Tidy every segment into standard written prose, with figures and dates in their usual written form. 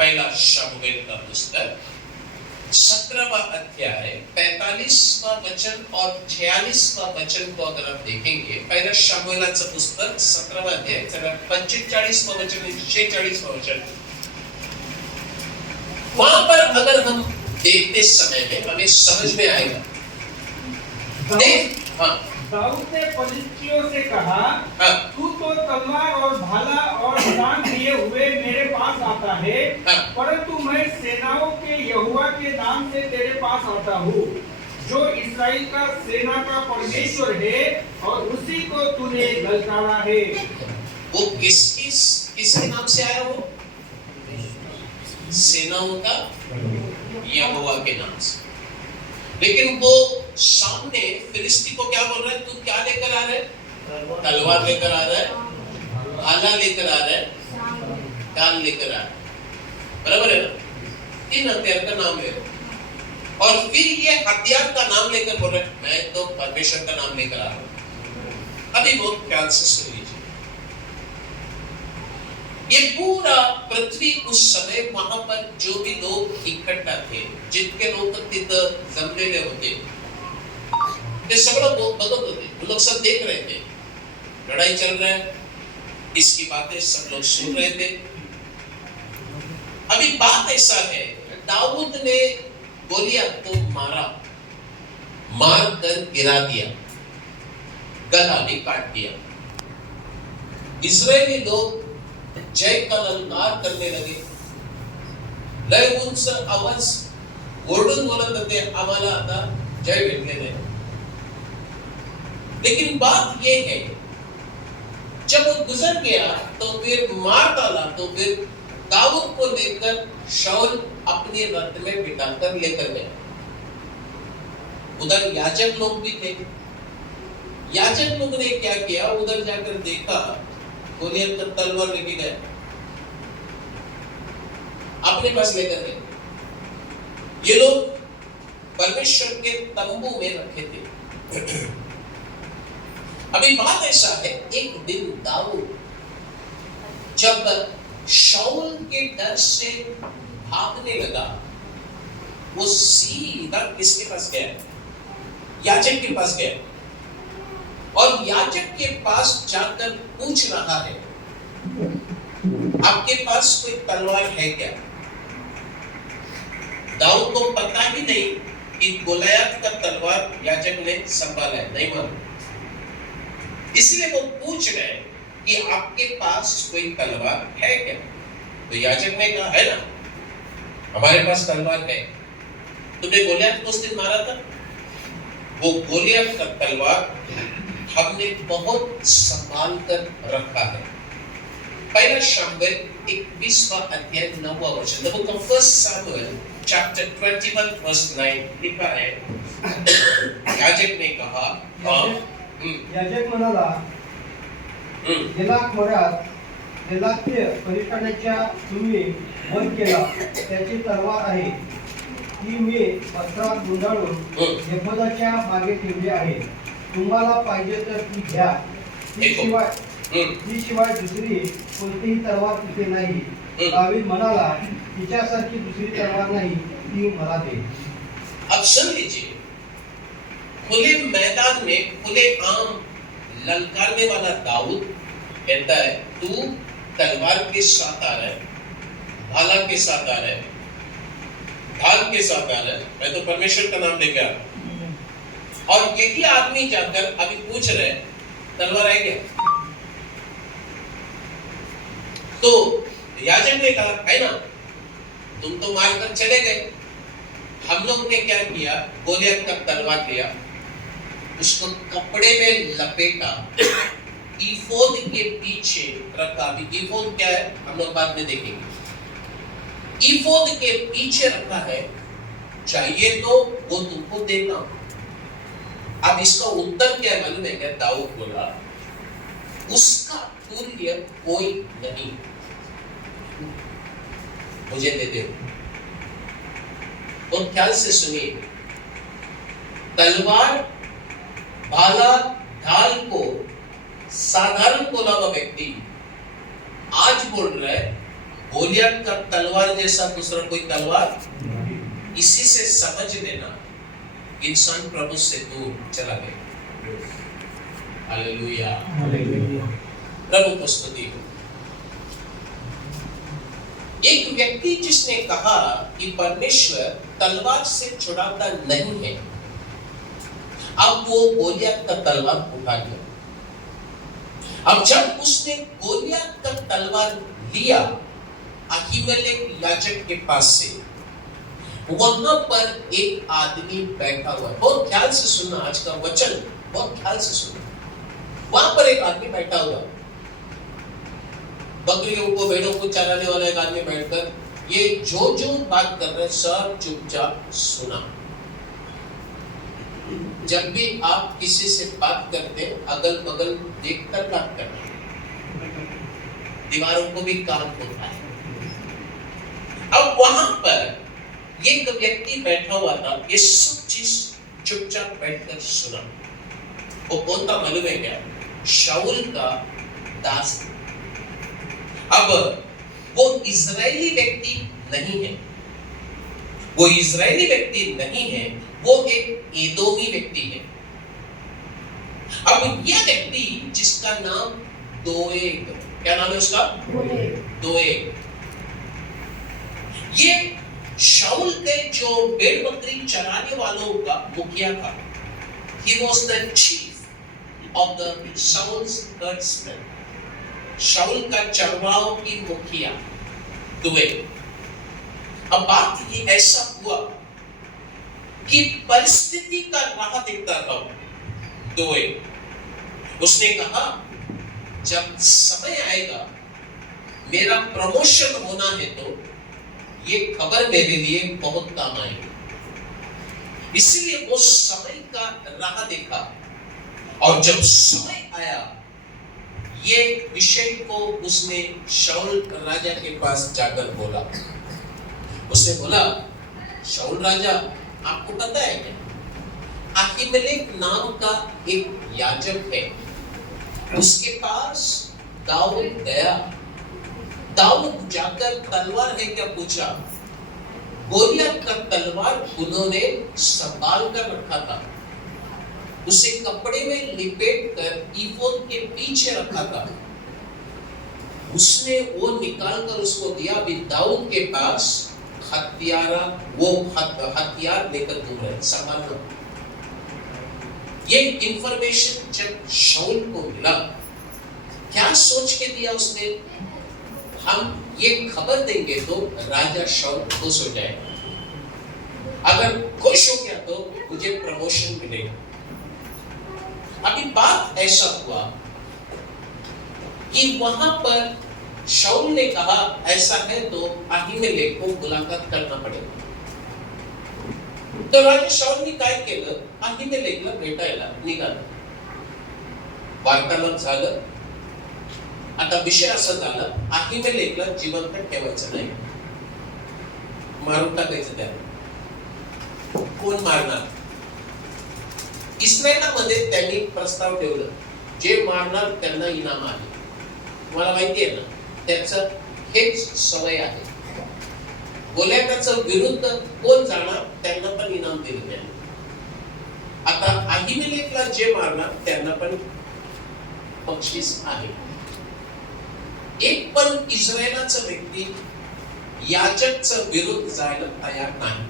पहला शमूएल का पुस्तक 17वां अध्याय 45वां वचन और 46वां वचन को अगर आप देखेंगे, पहला शमूएलाचं पुस्तक 17वां अध्याय 45वां वचन आणि 46वां वचन, वहां पर अगर हम देखते समय में हमें समझ में आएगा। दाऊद ने फिलिस्तियों से कहा, तू तो तलवार और भाला और दान लिए हुए मेरे पास आता है, परंतु मैं सेनाओं के यहोवा के नाम से तेरे पास आता हूँ, जो इस्राएल का सेना का परमेश्वर है, और उसी को तूने ललकारा है। वो किसके नाम से आया? वो सेनाओं का यहोवा के नाम से। लेकिन वो सामने फिलिस्ती को क्या बोल रहा है? तू क्या लेकर आ रहा है? तलवार लेकर आ रहा है, भाला लेकर आ रहा है, दान लेकर आ रहा है, बराबर है ना? 3 हथियार का नाम है, और फिर ये हथियार का नाम लेकर बोल रहा है, मैं तो परमेश्वर का नाम लेकर आ रहा हूं। अभी बहुत ख्याल से सुन लीजिए। ये पूरा पृथ्वी उस समय वहां पर जो भी लोग इकट्ठा थे, जितके लोग तिथं जमलेले होते, ते सगळं बघत होते, लोग सब देख रहे थे, लड़ाई चल रहा है, इसकी बातें सब लोग सुन रहे थे। अभी बात ऐसा है, दाऊद ने गोलियत को मार कर गिरा दिया, गला भी काट दिया। इस्राएली लोग जय का ललकार करने लगे, लय उंच आवाज ओरडून बोलत होते, आम्हाला आता जय भेटलेले आहे। लेकिन बात ये है, जब वो गुजर गया तो फिर मार डाला, तो फिर दाऊद को लेकर शाऊल अपने रथ में बिठाकर लेकर गया। उधर याजक लोग भी थे। याजक लोग ने क्या किया, उधर जाकर देखा, गोलियत का तलवार लेके गए, अपने पास लेकर गए। ये लोग परमेश्वर के तंबू में रखे थे। अभी बात ऐसा है, एक दिन दाऊद जब शाऊल के डर से भागने लगा, वो सीधा किसके पास गया? याजक के पास गया, और याजक के पास जाकर पूछ रहा है, आपके पास कोई तलवार है क्या? दाऊद को पता ही नहीं कि गोलियत का तलवार याजक ने संभाला है, नहीं मालूम। इसलिए वो पूछ रहे कि आपके पास कोई तलवार है क्या? तो याजक ने कहा, है ना, हमारे पास तलवार है। तुमने गोलियत को उस दिन मारा था, वो गोलियत का तलवार हमने बहुत संभाल कर रखा है। पहला शमूएल 21वां अध्याय 9वां वचन, the book of first Samuel chapter 21 verse 9 लिखा है, याजक ने कहा, याजक म्हणाला, गेल्या आठवड्यात गेलात्य परिष्ठानाच्या तुम्ही वध केला, त्याची तलवार आहे, ती मी वस्त्रात गुंडाळून एफोदाच्या मागे ठेवली आहे, तुम्हाला पाहिजे तर ती घ्या, ती शिवाय दुसरी कोणतीही तलवार तिथे नाही। दावीद म्हणाला, तिच्यासारखी दुसरी तलवार नाही, ती मला दे। अब सुन लीजिए, खुले मैदान में खुले आम ललकारने वाला दाऊद कहता है, तू तलवार के साथ आ रहा है, भाला के साथ आ रहा है, ढाल के साथ आ रहा है, मैं तो परमेश्वर का नाम लेकर आ रहा हूं। और यही आदमी जाकर अभी पूछ रहे, तलवार है क्या? तो याजक ने कहा, है ना, तुम तो मारकर चले गए। हम लोग ने क्या किया, गोलियत का तलवार लिया, उसको कपड़े में लपेटा, ईफोद के पीछे रखा। अभी ईफोद क्या है हम लोग बाद में देखेंगे। ईफोद के पीछे रखा है, चाहिए तो वो तुमको देना। अब इसका उत्तर क्या है मालूम है क्या? दाऊद बोला, उसका तुल्य कोई नहीं, मुझे दे दे। और ख्याल से सुनिए, तलवार, भाला, ढाल को साधारण बोला हुआ व्यक्ति आज बोल रहा है, गोलियत का तलवार जैसा दूसरा कोई तलवार, इसी से समझ लेना इंसान प्रभु से दूर चला गया। हालेलुया, प्रभु को स्तुति हो। एक व्यक्ति जिसने कहा कि परमेश्वर तलवार से छुड़ाता नहीं है, अब वो गोलियत का तलवार उठा लिया। अब जब उसने गोलियत का तलवार लिया अहीमेलेक याजक के पास से, वहां पर एक आदमी बैठा हुआ। बहुत ख्याल से सुनना, आज का वचन बहुत ख्याल से सुनना। वहां पर एक आदमी बैठा हुआ, बकरियों को भेड़ों को चराने वाला एक आदमी बैठकर ये जो जो बात कर रहे सब चुपचाप सुना। जब भी आप किसी से बात करते अगल बगल देखकर बात करना, दीवारों को भी काम होता है। अब वहां पर एक व्यक्ति बैठा हुआ था, ये सब चीज चुपचाप बैठकर सुना। वो कौन था मालूम है क्या? शाऊल का दास। अब वो इजरायली व्यक्ति नहीं है, वो इजरायली व्यक्ति नहीं है, वो एक एदोमी व्यक्ति है। अब यह व्यक्ति जिसका नाम दोएग, क्या नाम है उसका? दोएग। ये शाऊल के जो भेड़ बकरी चराने वालों का मुखिया था। He was the chief of the Saul's herdsmen. शाऊल का चरवाहों की मुखिया दोएग। अब बात ये ऐसा हुआ कि परिस्थिति का राह देखता था दोएग। उसने कहा जब समय आएगा मेरा प्रमोशन होना है तो ये खबर मेरे लिए बहुत काम आएगी। इसलिए वो समय का राह देखा और जब समय आया ये विषय को उसने शाऊल राजा के पास जाकर बोला। उसने बोला, शाऊल राजा आपको पता है क्या, अहीमेलेक नाम का एक याजक है, उसके पास दाऊद गया। दाऊद जाकर तलवार है क्या पूछा। गोलियत का तलवार उन्होंने संभाल कर रखा था, उसे कपड़े में लिपेट कर ईफोद के पीछे रखा था। उसने वो निकाल कर उसको दिया। अभी दाऊद के पास हथियार लेकर घूम रहे, संभालना। ये इंफॉर्मेशन जब शाऊल को मिला, क्या सोच के दिया उसने, हम ये खबर देंगे तो राजा शाऊल खुश हो जाएगा, अगर खुश हो गया तो मुझे प्रमोशन मिलेगा। अभी बात ऐसा हुआ कि वहां पर शाऊल ने कहा ऐसा है तो अहीमेलेक को मुलाकात करना पडेल। तो राजा शाऊलने काय केलं, अहीमेलेकला भेटायला निघाला। वार्तालाप झालं। आता विषय असा झाला, अहीमेलेकला जिवंत ठेवायचं नाही, मारून टाकायचं त्याला। कोण मारणार? इस्रायलामध्ये त्यांनी प्रस्ताव ठेवला, जे मारणार त्यांना इनाम आहे। तुम्हाला माहिती आहे ना, त्याचं हेच सवय आहे। गोलियताचं विरुद्ध कोण जाणार त्यांना पण इनाम दिले त्याने। आता अहीमेलेकला जे मारणार त्यांना पण बक्षीस आहे। एक पण इस्रायलाचा व्यक्ती याजकच्या विरुद्ध जायला तयार नाही,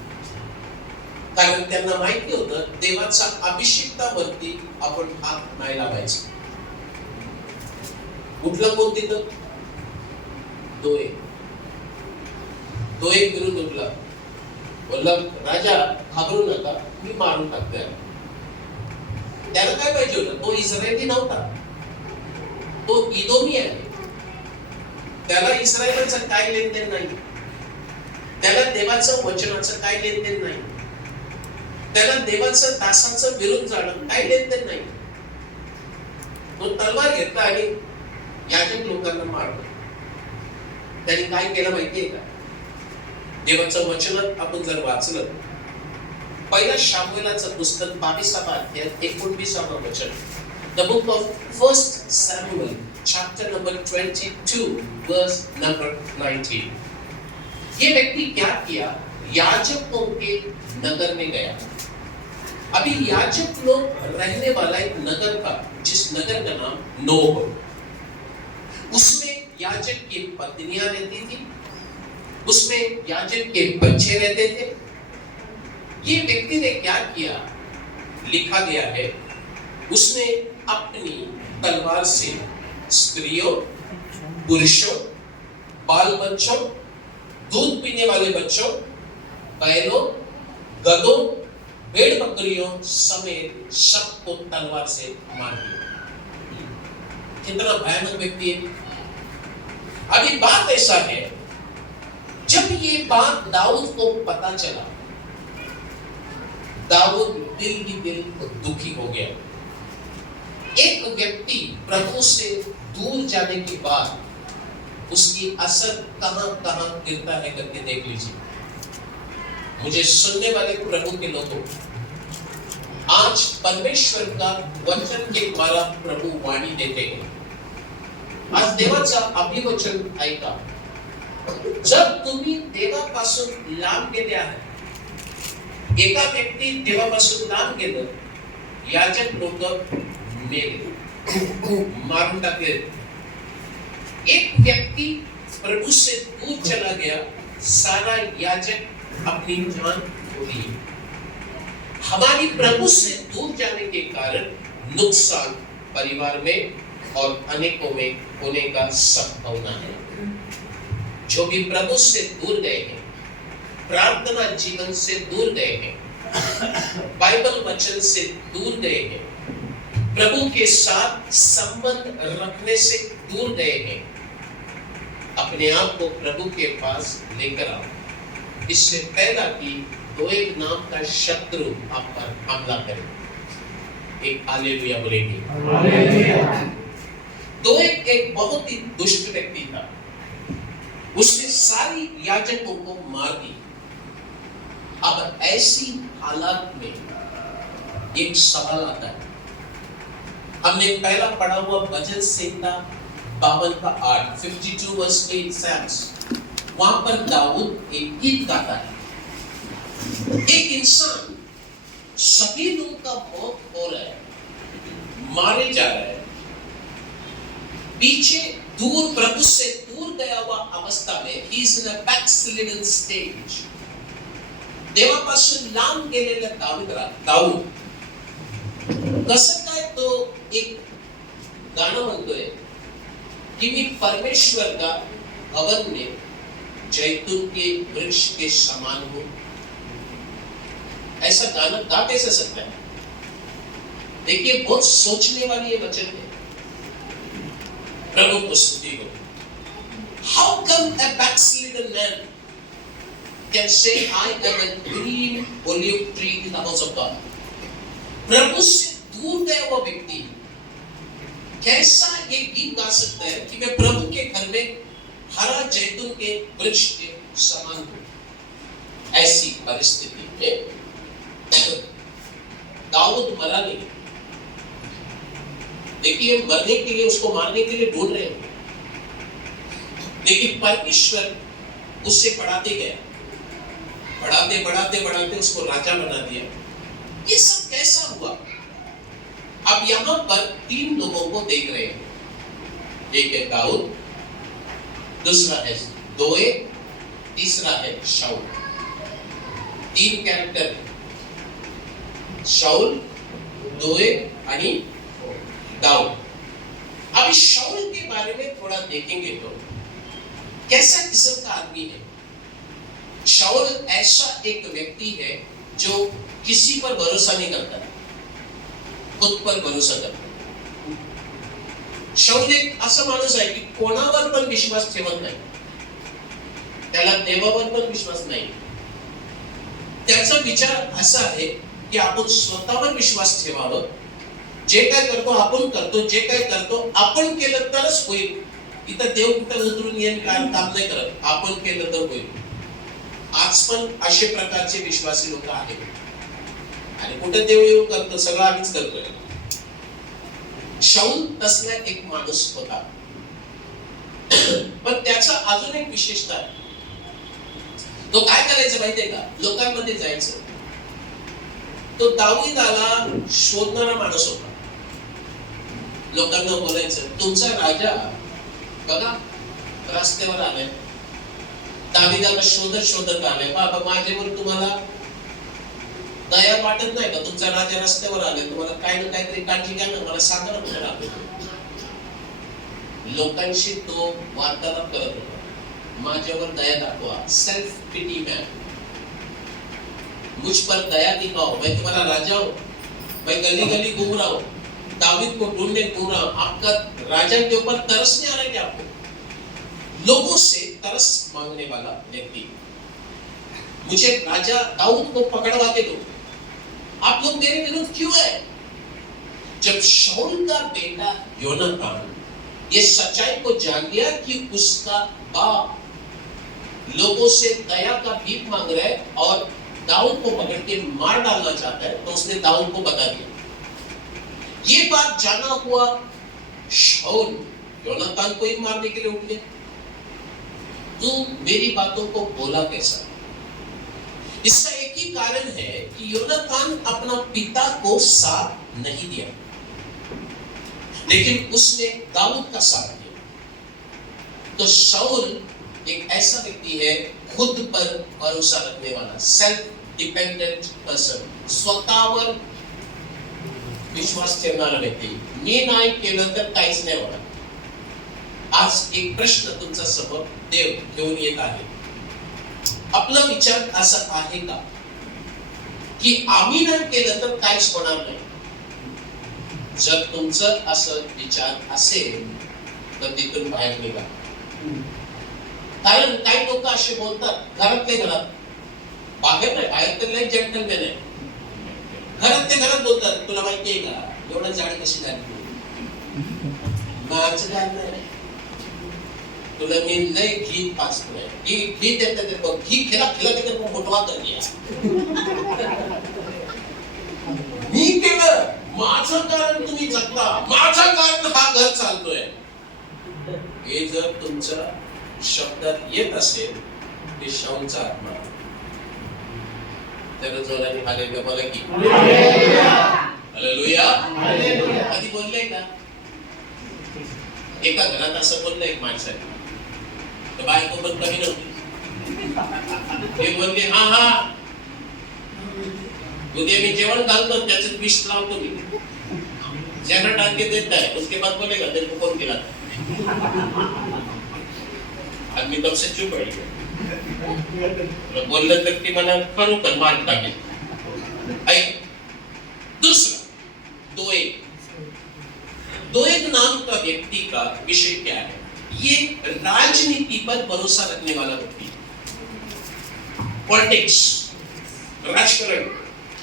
कारण त्यांना माहिती होतं देवाचा अभिषिक्तावरती आपण हात नाही लावायचा। उठला कोण तिथं? दोएग विरुद्ध उठला, बोलला राजा घाबरू नका, मी मारून टाकतोय। त्याला काय पाहिजे होतं? तो इस्रायली नव्हता, तो इदोमी आहे। त्याला इस्रायलाचं काय लेनदेन नाही, त्याला देवाचं वचनाचं काय लेनदेन नाही, त्याला देवाचं दासाचं विरुद्ध जाणं काय लेनदेन नाही। तो तलवार घेतला आणि याजक लोकांना मारला। त्यांनी काय केलं माहितीये का? देवाचं वचन आपण जर वाचलं, पहिला शामुएलाचं पुस्तक 22 अध्याय 29 वचन, The book of 1 Samuel, chapter number 22, verse number 19. ये व्यक्ति क्या किया? याजकों के नगर में गया। अभी याजक लोग रहने वाला एक नगर था, जिस नगर का नाम नोब। उसमें याजक की पत्नियां रहती थी, उसमें याजक के बच्चे रहते थे। ये व्यक्ति ने क्या किया? लिखा गया है, उसने अपनी तलवार से स्त्रियों, पुरुषों, बाल बच्चों, दूध पीने वाले बच्चों, बैलों, गधों, भेड़ बकरियों समेत सबको तलवार से मार दिया। कितना भयानक व्यक्ति है। अभी बात ऐसा है, जब ये बात दाऊद को पता चला, दाऊद दिल ही दिल दुखी हो गया। एक व्यक्ति प्रभु से दूर जाने के बाद उसकी असर कहां गिरता है करके देख लीजिए। मुझे सुनने वाले प्रभु के लोगों, आज परमेश्वर का वचन के द्वारा प्रभु वाणी देते हैं। आज देवाचा अभिवचन ऐका। जब तुम्ही देवापासून लांब गेले आहे, एका व्यक्ती देवापासून लांब गेलं, याजक लोक मेले, मारून टाकले। एक व्यक्ति प्रभु से दूर चला गया, सारा याजक अपनी जान खो ली। हमारी प्रभु से दूर जाने के कारण नुकसान परिवार में और अनेकों में होने का संभावना है। जो भी प्रभु से दूर गए हैं, प्रार्थना जीवन से दूर गए हैं, बाइबल वचन से दूर गए हैं, प्रभु के साथ संबंध रखने से दूर गए हैं, अपने आप को प्रभु के पास लेकर आओ। इससे पहला कि दोएग नाम का शत्रु आप पर हमला करे। एक हालेलुया बोलेंगे। दोएग एक बहुत ही दुष्ट व्यक्ति था। उसने सारी याजकों को मार दी। अब ऐसी हालात में एक सवाल आता है। हमने पहला पढ़ा हुआ भजन संहिता 52 का 8, 52 वर्स 8 Psalms, वहां पर दाऊद एक गीत गाता है। एक इंसान, सभी लोगों का मौत हो रहा है, मारे जा रहे हैं, पीछे दूर प्रभु से दूर गया हुआ अवस्था में, he is in a backslidden stage. देवापासून लांब गेलेला दाऊद कसं काय तो एक गाणं म्हणतोय कि मी परमेश्वर का भवन में जैतून के वृक्ष के समान हूं। ऐसा गाना गा कैसे सकता है? देखिए, बहुत सोचने वाली ये वचन है। प्रभु को स्तुति हो। How come a backslidden man can say I am a green olive tree in the house of God? प्रभु से दूर गया हुआ व्यक्ति कैसा ये गीत गा सकता है कि मैं प्रभु के घर में हरा जैतून के वृक्ष के समान हूं? ऐसी परिस्थिति में दाऊद मरा नहीं। देखिए, मरने के लिए, उसको मारने के लिए ढूंढ रहे हैं, लेकिन परमेश्वर उससे बढ़ाते गया, बढ़ाते बढ़ाते बढ़ाते उसको राजा बना दिया। ये सब कैसा हुआ? अब यहां पर 3 लोगों को देख रहे हैं। एक है दाऊद, दूसरा है दोएग, तीसरा है शाऊल। 3 कैरेक्टर, शाऊल, दोएग आणि दाऊद। अब इस शाऊल के बारे में थोड़ा देखेंगे तो कैसा किस्म का आदमी है। शाऊल ऐसा एक व्यक्ति है जो किसी पर भरोसा नहीं करता, खुद पर भरोसा करता। शाऊल एक असा माणूस आहे की कोणावर पण विश्वास ठेवत नाही, त्याला देवावर पण विश्वास नाही। त्याचा विचार असा आहे की आपण स्वतःवर विश्वास ठेवावा। जे काय करतो आपण करतो, जे काय करतो आपण केलं तरच होईल। इथं देव कुठं उतरून येईल काम नाही करत, आपण केलं तर होईल। आज पण अशा प्रकारचे विश्वासी लोक आहेत आणि कुठे देव येऊन करतो, सगळं आम्हीच करतोय। शाऊल तसला एक माणूस होता. पण त्याचा अजून एक विशेषता आहे. तो काय करायचं माहितीये का? लोकांमध्ये जायचं. तो दावीदाला शोधणारा माणूस होता. लोकांना बोलायचं, तुमचा राजा बघा रस्त्यावर आलाय. दावीदाला शोधत शोधत आलाय. बाबा माझ्यावर तुम्हाला दया वाटत नाही का? तुमचा राजा रस्त्यावर आलाय, तुम्हाला काय ना काहीतरी काळजी घ्या ना, मला सांगा ना कुठे राहतो. लोकांशी तो वार्तालाप करत होता. माझ्यावर दया दाखवा. Self pity man. मुझ पर दया दिखाओ. मैं तुम्हारा राजा हूं. मैं गली गली घूम रहा हूं. दाऊद को ढूंढने घूम रहा हूं. आपका राजा के ऊपर तरस नहीं आ रहा है क्या आपको? लोगों से तरस मांगने वाला व्यक्ति. मुझे राजा दाऊद को पकड़वा के दो. आप लोग मेरे विरुद्ध क्यों है? जब शाऊल का बेटा योनातान ये सच्चाई को जान लिया कि उसका बाप लोगों से दया का भीख मांग रहा है और दाऊद को पकड़ के मार डालना चाहता है, तो उसने दाऊद को बता दिया. ये बात जाना हुआ शाऊल योनातान को ही मारने के लिए उठ गया. तू मेरी बातों को बोला कैसा? इसका एक ही कारण है कि योनातान अपना पिता को साथ नहीं दिया, लेकिन उसने दाऊद का साथ दिया. तो शाऊल एक ऐसा व्यक्ति है खुद पर भरोसा रखने वाला, सेल्फ डिपेंडेंट पर्सन, स्वतःवर विश्वास ठेवणारा व्यक्ती. मी नाही केलं तर काहीच नाही होणार. आज एक प्रश्न तुमच्या समोर देव घेऊन येत आहे. आपला विचार असा आहे का की आम्ही नाही केलं तर काहीच होणार नाही? जर तुमचं असं विचार असेल तर तिथून बाहेर निघा. कारण काही लोक असे बोलतात घरातले घरात, बाहेर नाही. बाहेर तर नाही जेंटलमॅन आहे. घरात ते घरात बोलतात, तुला माहिती आहे का एवढं जाडी कशी झाली? माझं काय नाही, तुला मी लय घी पाचतोय. घी देता तेरे को, घी खिला खिला के तेरे को मोटवा कर दिया. मी केलं, माझं कारण तुम्ही जगता, माझं कारण हा घर चालतोय. हे जर तुमच्या शब्दात येत असेल ते शाऊलचा आत्मा. तर जोराने हालेलुया बोला की हालेलुया. आधी बोलले का? एका घरात असं बोललं एक माणसाने, तर बायको पण कमी नव्हती. ते बोलले हा हा उद्या मी जेवण घालतो त्याच्यात विष लावतो मी, ज्याला टाके देत आहे उसके बाद बोलेगा तेरे को कौन खिलाता. आदमी तब से चुप बैठ गया. बोललं तर ती मला करू कर मार टाकेल. ऐक, दूसरा दोएग नाम का व्यक्ति का विषय क्या है? ये राजनीति पर भरोसा रखने वाला व्यक्ति. पॉलिटिक्स, राजकारण.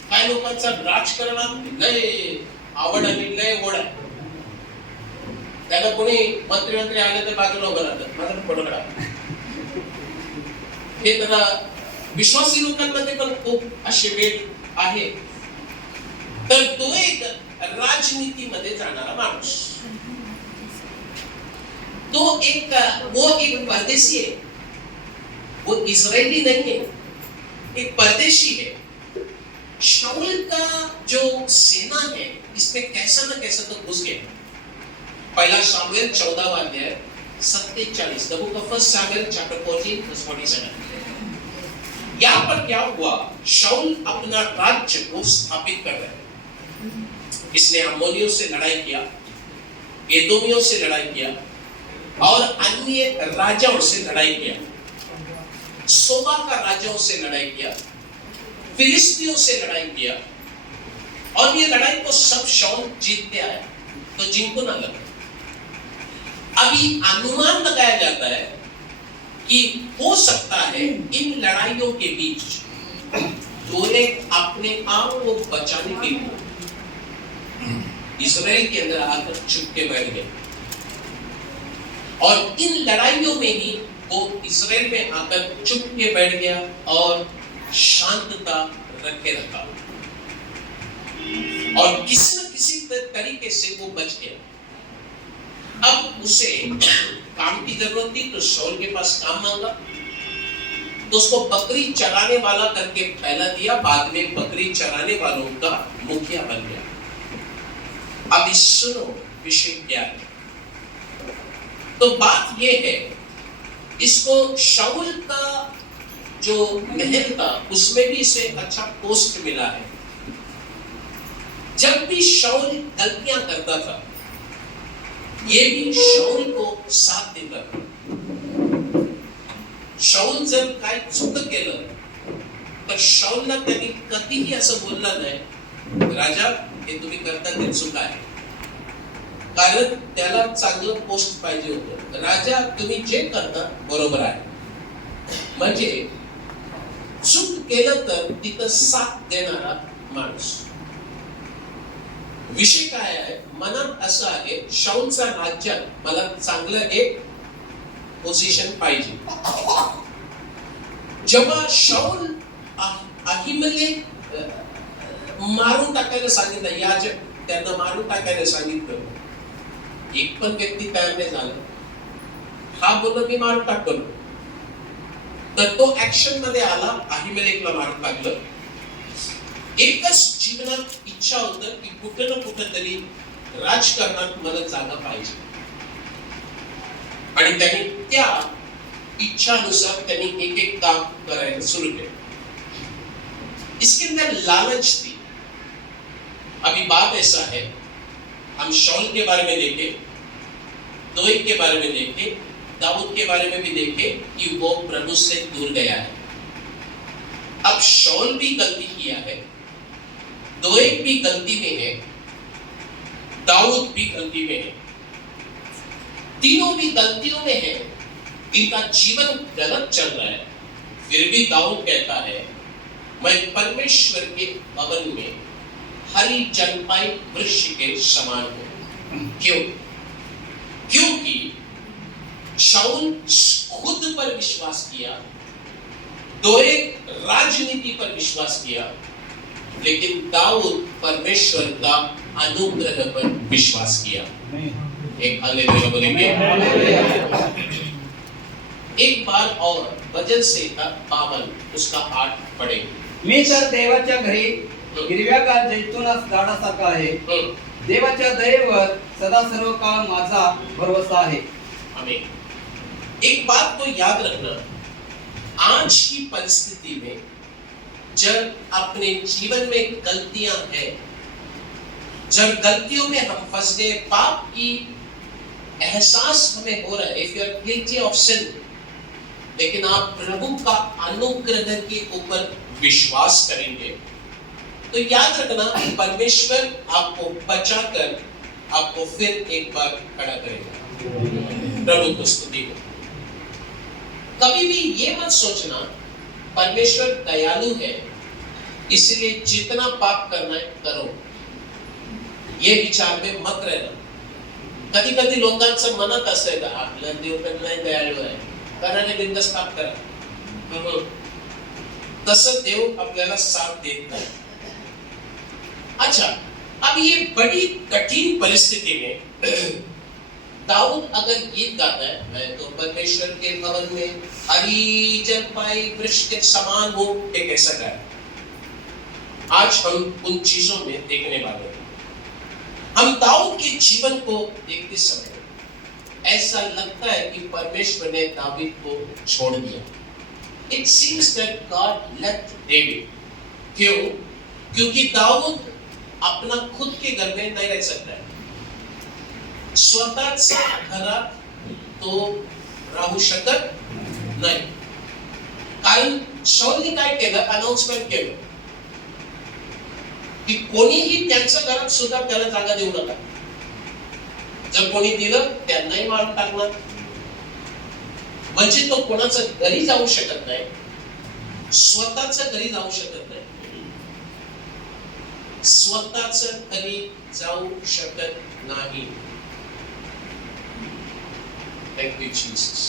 काय लोकांचा राजकारणात लय आवड आणि लय ओढ आहे. त्याला कोणी मंत्री आले तर बाजूला उभं राहतात, माझा फोटो काढा. हे त्याला विश्वासी लोकांमध्ये पण खूप असे वेळ आहे. तर तो एक राजनीतीमध्ये जाणारा माणूस, वो एक परदेशी है. वो इजरायली नहीं है, एक परदेशी है. शाऊल का जो सेना है इसमें कैसा न कैसा तो घुस गया. पहला शामुएल 14 अध्याय 47. The book of first Samuel chapter 14 verse 47. यहाँ पर क्या हुआ? शाऊल अपना राज्य को स्थापित कर रहे हैं. इसने अम्मोनियों से लड़ाई किया, एदोमियों से लड़ाई किया और अन्य राजाओं से लड़ाई किया. सोबा का राजाओं से लड़ाई किया, फिलिस्तियों से लड़ाई किया. और ये लड़ाई को सब शाऊल जीतते आया. तो जिनको ना लगा. अभी अनुमान लगाया जाता है कि हो सकता है इन लड़ाइयों के बीच दोएग अपने आप को बचाने के लिए इजराइल के अंदर आकर छुप के बैठ गए. और इन लड़ाइयों में ही वो इजराइल में आकर चुप के बैठ गया और शांतता रखे रखा. और किसी न किसी तरीके से वो बच गया. अब उसे काम की जरूरत थी तो शाऊल के पास काम मांगा, तो उसको बकरी चराने वाला करके पहला दिया, बाद में बकरी चराने वालों का मुखिया बन गया। अब इस सुनो विषय क्या है। तो बात यह है, इसको शाऊल का जो महल था उसमें भी इसे अच्छा पोस्ट मिला है। जब भी शाऊल गलतियां करता था, ये भी शाऊल को साथ देता था। शाऊल जर काय चुक केलं तर शाऊलला त्यांनी कधीही असं बोललं नाही, राजा हे तुम्ही करता ते चूक आहे, कारण त्याला चांगलं पोस्ट पाहिजे होतं। राजा तुम्ही जे करता बरोबर आहे, म्हणजे चूक केलं तर तिथं साथ देणारा माणूस। विषय काय आहे, मनात असं आहे शाऊलचा राज्यात मला चांगलं एक पोझिशन पाहिजे। जेव्हा शाऊल अहिमलेक मारून टाकायला सांगितलं, याजक त्यांना मारून टाकायला सांगितलं, एक पण व्यक्ती तयार नाही झाला। हा बोलला मी मारून टाकतो, तर तो ऍक्शन मध्ये आला, अहिमलेकला मारून टाकलं। एकच जीवनात इच्छा होतं की कुठे ना कुठे तरी राजकारणात मला जागा पाहिजे, आणि त्यांनी त्या इच्छानुसार त्यांनी एक एक काम करायला सुरू केलं। इसके अंदर लालच थी। अभी बात ऐसा है, हम शाऊल के बारे में देखें, दोएग के बारे में देखें, दाऊद के बारे में भी देखें कि वो प्रभु से दूर गया है। अब शाऊल भी गलती किया है, दोएग भी गलती में है, दाऊद भी गलती में है, तीनों भी गलतियों में है, इनका जीवन गलत चल रहा है। फिर भी दाऊद कहता है, मैं परमेश्वर के भवन में हरी जलपाई वृक्ष के समान हूं। क्यों? क्योंकि शाऊल खुद पर विश्वास किया, दोएग राजनीति पर विश्वास किया, लेकिन दाऊद परमेश्वर का अनुग्रह पर विश्वास किया। एक हालेलुया बोलेंगे। एक बार और वचन संहिता 52 उसका 8 पढ़ेंगे। मी तर देवाच्या घरी हिरव्यागार जैतूना झाडासारखा आहे, देवाच्या दयेवर सदा सर्व काळ माझा भरोसा आहे। आमीन। एक बात को याद रखना, आज की परिस्थिति में जब अपने जीवन में गलतियां हैं, जब गलतियों में हम फंस गए, पाप की एहसास हमें हो रहा है, if you are guilty of sin, लेकिन आप प्रभु का अनुग्रह के ऊपर विश्वास करेंगे, तो याद रखना परमेश्वर आपको बचाकर आपको फिर एक बार खड़ा करेगा। प्रभु को स्तुति हो। कभी भी ये मत सोचना परमेश्वर दयालु है इसलिए जितना पाप करना है करो, ये विचार में मत रहना। कधी कधी लोकांचं मनात असतं का आपला देव तर नाही दयाळू आहे, कराने बिंदास पाप करा, तसं देव आपल्याला साथ देत नाही। अच्छा, अब ये बड़ी कठिन परिस्थिति में दाऊद अगर गीत गाता है, मैं तो परमेश्वर के भवन में हरी जलपाई वृक्ष के समान हूं, ये कैसा गाया? आज हम उन चीजों में देखने वाले हैं। हम दाऊद के जीवन को देखते समय ऐसा लगता है कि परमेश्वर ने दाऊद को छोड़ दिया। It seems that God left David. क्यों? क्योंकि दाऊद अपना खुद के घर में नहीं रह सकता है, स्वतःच्या घरात तो राहू शकत नाही, कारण शाऊलने काय केलं, अनाउन्समेंट केलं की कोणीही त्यांच्या घरात सुद्धा त्याला जागा देऊ नका, जर कोणी दिलं त्यांनाही मारून टाकणार। म्हणजे तो कोणाचं घरी जाऊ शकत नाही, स्वतःच्या घरी जाऊ शकत नाही, स्वतःच्या घरी जाऊ शकत नाही। Thank you Jesus.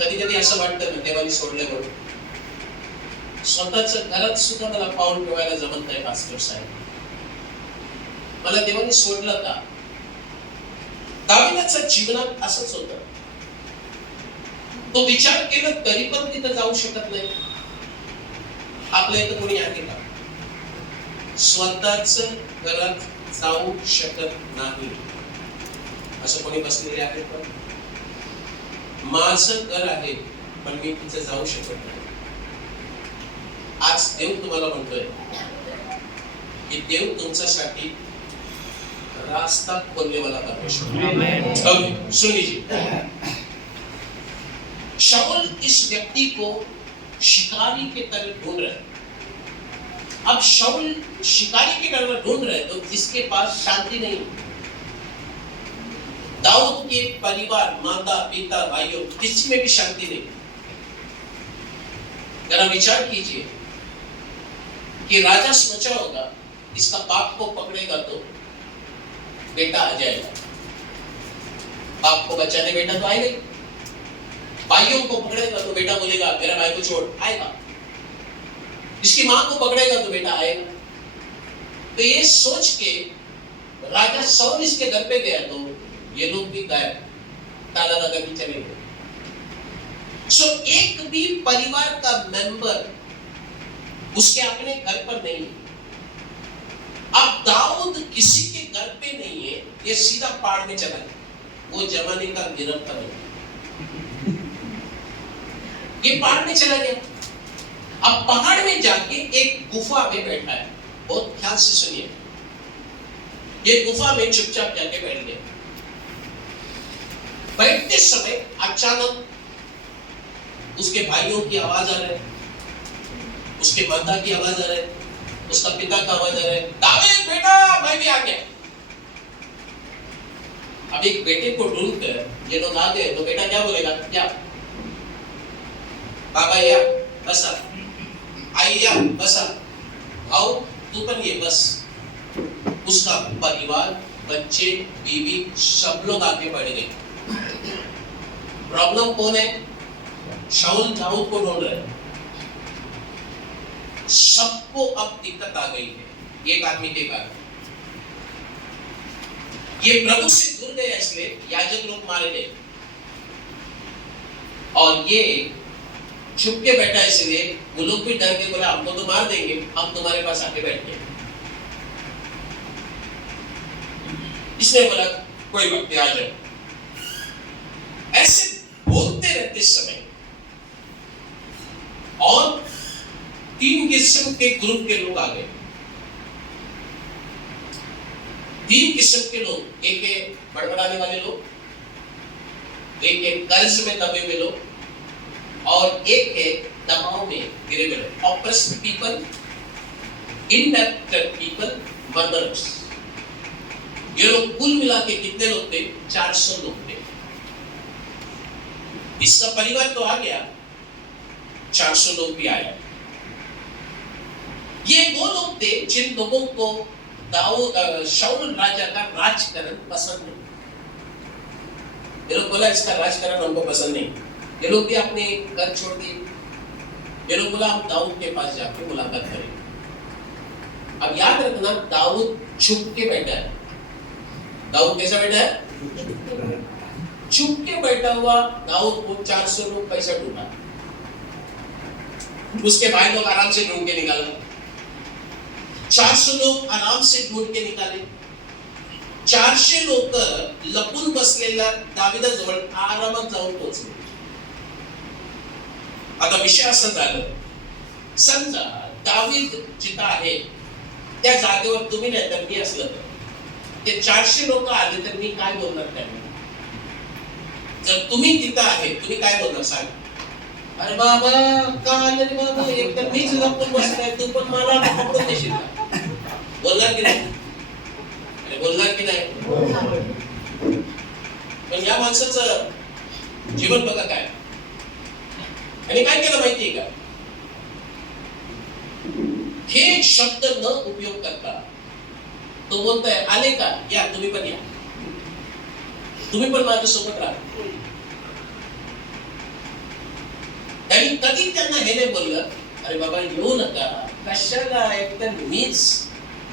कधी कधी असं वाटतं ना देवाने सोडले म्हणून, स्वतःच्या घरात सुद्धा मला पाऊल ठेवायला जमत नाही पास्टर साहेब, मला देवाने सोडलं का? दाविदाच्या जीवनात असंच होतं. तो विचार केला तरी पण तिथं जाऊ शकत नाही. आपल्या इथं कोणी आहे का स्वतःच घरात जाऊ शकत नाही असं कोणी बसलेले आहे का? माझं घर आहे पण मी तिथे जाऊ शकत नाही. आज देव तुम्हाला म्हणतोय की देव तुमच्यासाठी रास्ता खोलने वाला परमेश्वर. अब सुनिए, शाऊल इस व्यक्ति को शिकारी के तरह ढूंढ रहे. अब शाऊल शिकारी की तरह ढूंढ रहे तो जिसके पास शांति नहीं. दाऊद के परिवार, माता पिता भाइयों किसी में भी शांति नहीं. जरा विचार कीजिए कि राजा सोचा होगा इसका बाप को पकड़ेगा तो बेटा आ जाएगा, बाप को बचाने बेटा तो आएगा ही. भाइयों को पकड़ेगा तो बेटा बोलेगा मेरा भाई को छोड़, आएगा. इसकी मां को पकड़ेगा तो बेटा आएगा. तो ये सोच के राजा शाऊल इसके घर पे गया तो ये लोग भी गायब, ताला लगा के चले गए. सो एक भी परिवार का मेंबर उसके अपने घर पर नहीं है. अब दाऊद किसी के घर पे नहीं है, ये सीधा पहाड़ में चला गया. वो जमाने का गिरफ्तार है, ये पहाड़ में चला गया. अब पहाड़ में जाके एक गुफा में बैठा है. बहुत ध्यान से सुनिए, ये गुफा में चुपचाप जाके बैठ गया. बैठते समय अचानक उसके भाइयों की आवाज आ रही है, उसके माता की आवाज आ रही है, उसका पिता का आवाज आ रहा है, दाऊद बेटा मैं भी आ गया. अब एक बेटे को ढूंढकर ये लोग आ गए तो बेटा क्या बोलेगा? क्या बाबा या बसा, आई या बसा, आओ तू पण ये बस. उसका परिवार, बच्चे, बीवी सब लोग आगे बढ़ गए. प्रॉब्लम कौन है? शाऊल दाऊद को ढूंढ रहे हैं. सबको अब दिक्कत आ गई है एक आदमी के कारण. ये प्रभु से दूर गए इसलिए याजक लोग मारे गए और ये छुप के बैठा इसलिए वो लोग भी डर के बोला हमको तो मार देंगे, हम तुम्हारे पास आके बैठ गए. इसने बोला कोई वक्त आ जाओ. ऐसे बोलते रहते समय और 3 किस्म के ग्रुप के लोग आ गए. 3 किस्म के लोग, एक है बड़बड़ाने वाले लोग, एक है कर्ज में दबे हुए लोग और एक है दबाव में गिरे हुए लोग. Oppressed people, indebted people, murderers. ये लोग कुल मिला के कितने लोग थे? 400 लोग थे. इसका परिवार तो आ गया, 400 लोग भी आए. ये वो लोग थे जिन लोगों को शाऊल राजा का राजकरण पसंद नहीं. ये लोग बोला इसका राजकरण हमको पसंद नहीं. ये लोग भी अपने घर छोड़ दिए. ये लोग बोला हम दाऊद के पास जाके मुलाकात करेंगे. अब याद रखना दाऊद छुप के बैठा है. दाऊद कैसा बैठा है? छुप के बैठा हुआ. दाऊद को 400 लोग पैसा ढूंढा, उसके भाई लोग आराम से ढूंढ के निकाला. 400 लोग आराम से ढूंढ के निकाले. 400 लोक लपून बसलेल्या दाविदाजवळ आरामात जाऊन पोहोचले. आता विषय असा झाला, समजा दावीद जिथं आहे त्या जागेवर तुम्ही नाही तर मी असलं तर ते 400 लोक आले तर मी काय बोलणार त्यांना? जर तुम्ही तिथं आहे तुम्ही काय बोलणार सांग? अरे बाबा का आले रे बाबा, एक तर मीच लपून बसलाय, तू पण मला पकडून देशील का? बोलणार की नाही? अरे बोलणार की नाही? पण या माणसाचं जीवन बघा काय. आणि काय केलं माहितीये का? हे शब्द न उपयोग करता तो बोलतोय आले का, या तुम्ही पण या, तुम्ही पण माझ्या सोबत राहा. त्यांनी कधी त्यांना हे नाही बोललं अरे बाबा येऊ नका, कशाला, एकतर मीच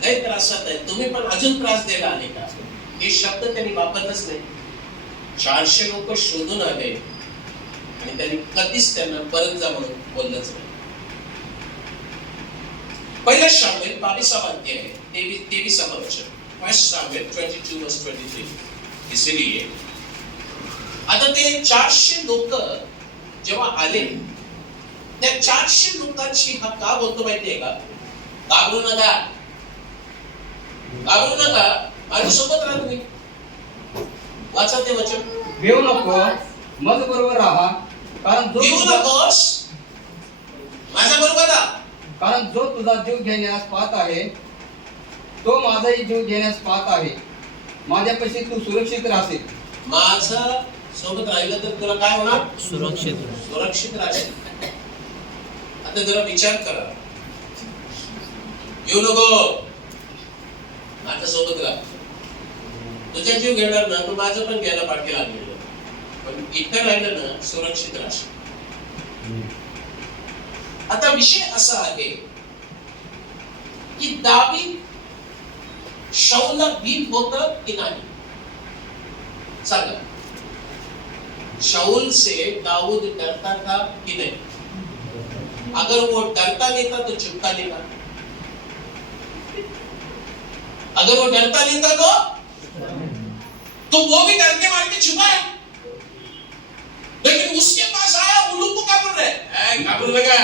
लय त्रासात आहे, तुम्ही पण अजून त्रास द्यायला आले का. हे शब्द त्यांनी वापरलंच नाही. 400 लोक शोधून आले आणि त्यांनी कधीच त्यांना परत जा म्हणून बोललंच नाही. पहिला शामुएल 22वां अध्याय है, 23वां वचन. फर्स्ट शामुएल 22:23. इसलिए आता ते 400 लोक जेव्हा आले, त्या 400 लोकांशी हा का बोलतो माहितीये का? घाबरू नका, घाबरू नका, माझ्यासोबत राहा तुम्ही. वाचा ते वचन. भिवू नको, मज बरोबर राहा, कारण भिवू नकोस, माझ्या बरोबर राहा. कारण जो तुझा जीव घेण्यास पाहत आहे तो माझाही जीव घेण्यास पाहत आहे. माझ्यापाशी तू सुरक्षित राहशील. माझा सोबत राहिलं तर तुला काय होणार? सुरक्षित राहशील. आता जरा विचार करा, येऊ नको, माझ्या सोबत राहा. तुझा जीव घेणार ना, तू माझं पण घ्यायला पाठी लागलेलं, पण इथं राहिलं ना सुरक्षित राहशील. आता विषय असा आहे की दावीद शाऊलला भीत होतं की नाही? सांगा. शाऊल से दाऊद डरता था कि नहीं? अगर वो डरता नहीं था तो छुपता नहीं था. अगर वो डरता नहीं था तो वो भी डर के मार के छुपा है. लेकिन उसके पास आया, वो लोग को क्या बोल रहे हैं? घाबरू लगा.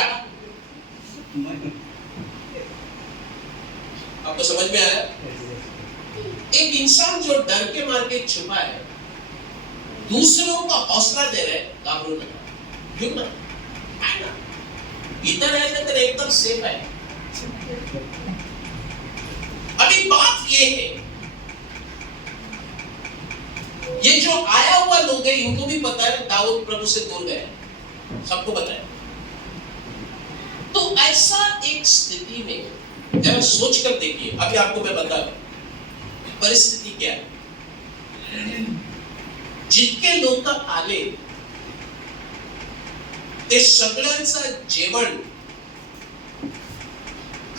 आपको समझ में आया? एक इंसान जो डर के मार के छुपा है, दूसरों का हौसला दे रहे, घाबरू लगा. क्यों ना? इधर रहने तो एकदम सेफ है. अभी बात ये है, ये जो आया हुआ लोग है, इनको भी पता है दाऊद प्रभु से दूर गए, सबको पता है. तो ऐसा एक स्थिति में जरा सोच कर देखिए. अभी आपको मैं बता दूं परिस्थिति क्या है. जितके लोक आले ते सगळ्यांचं जेवण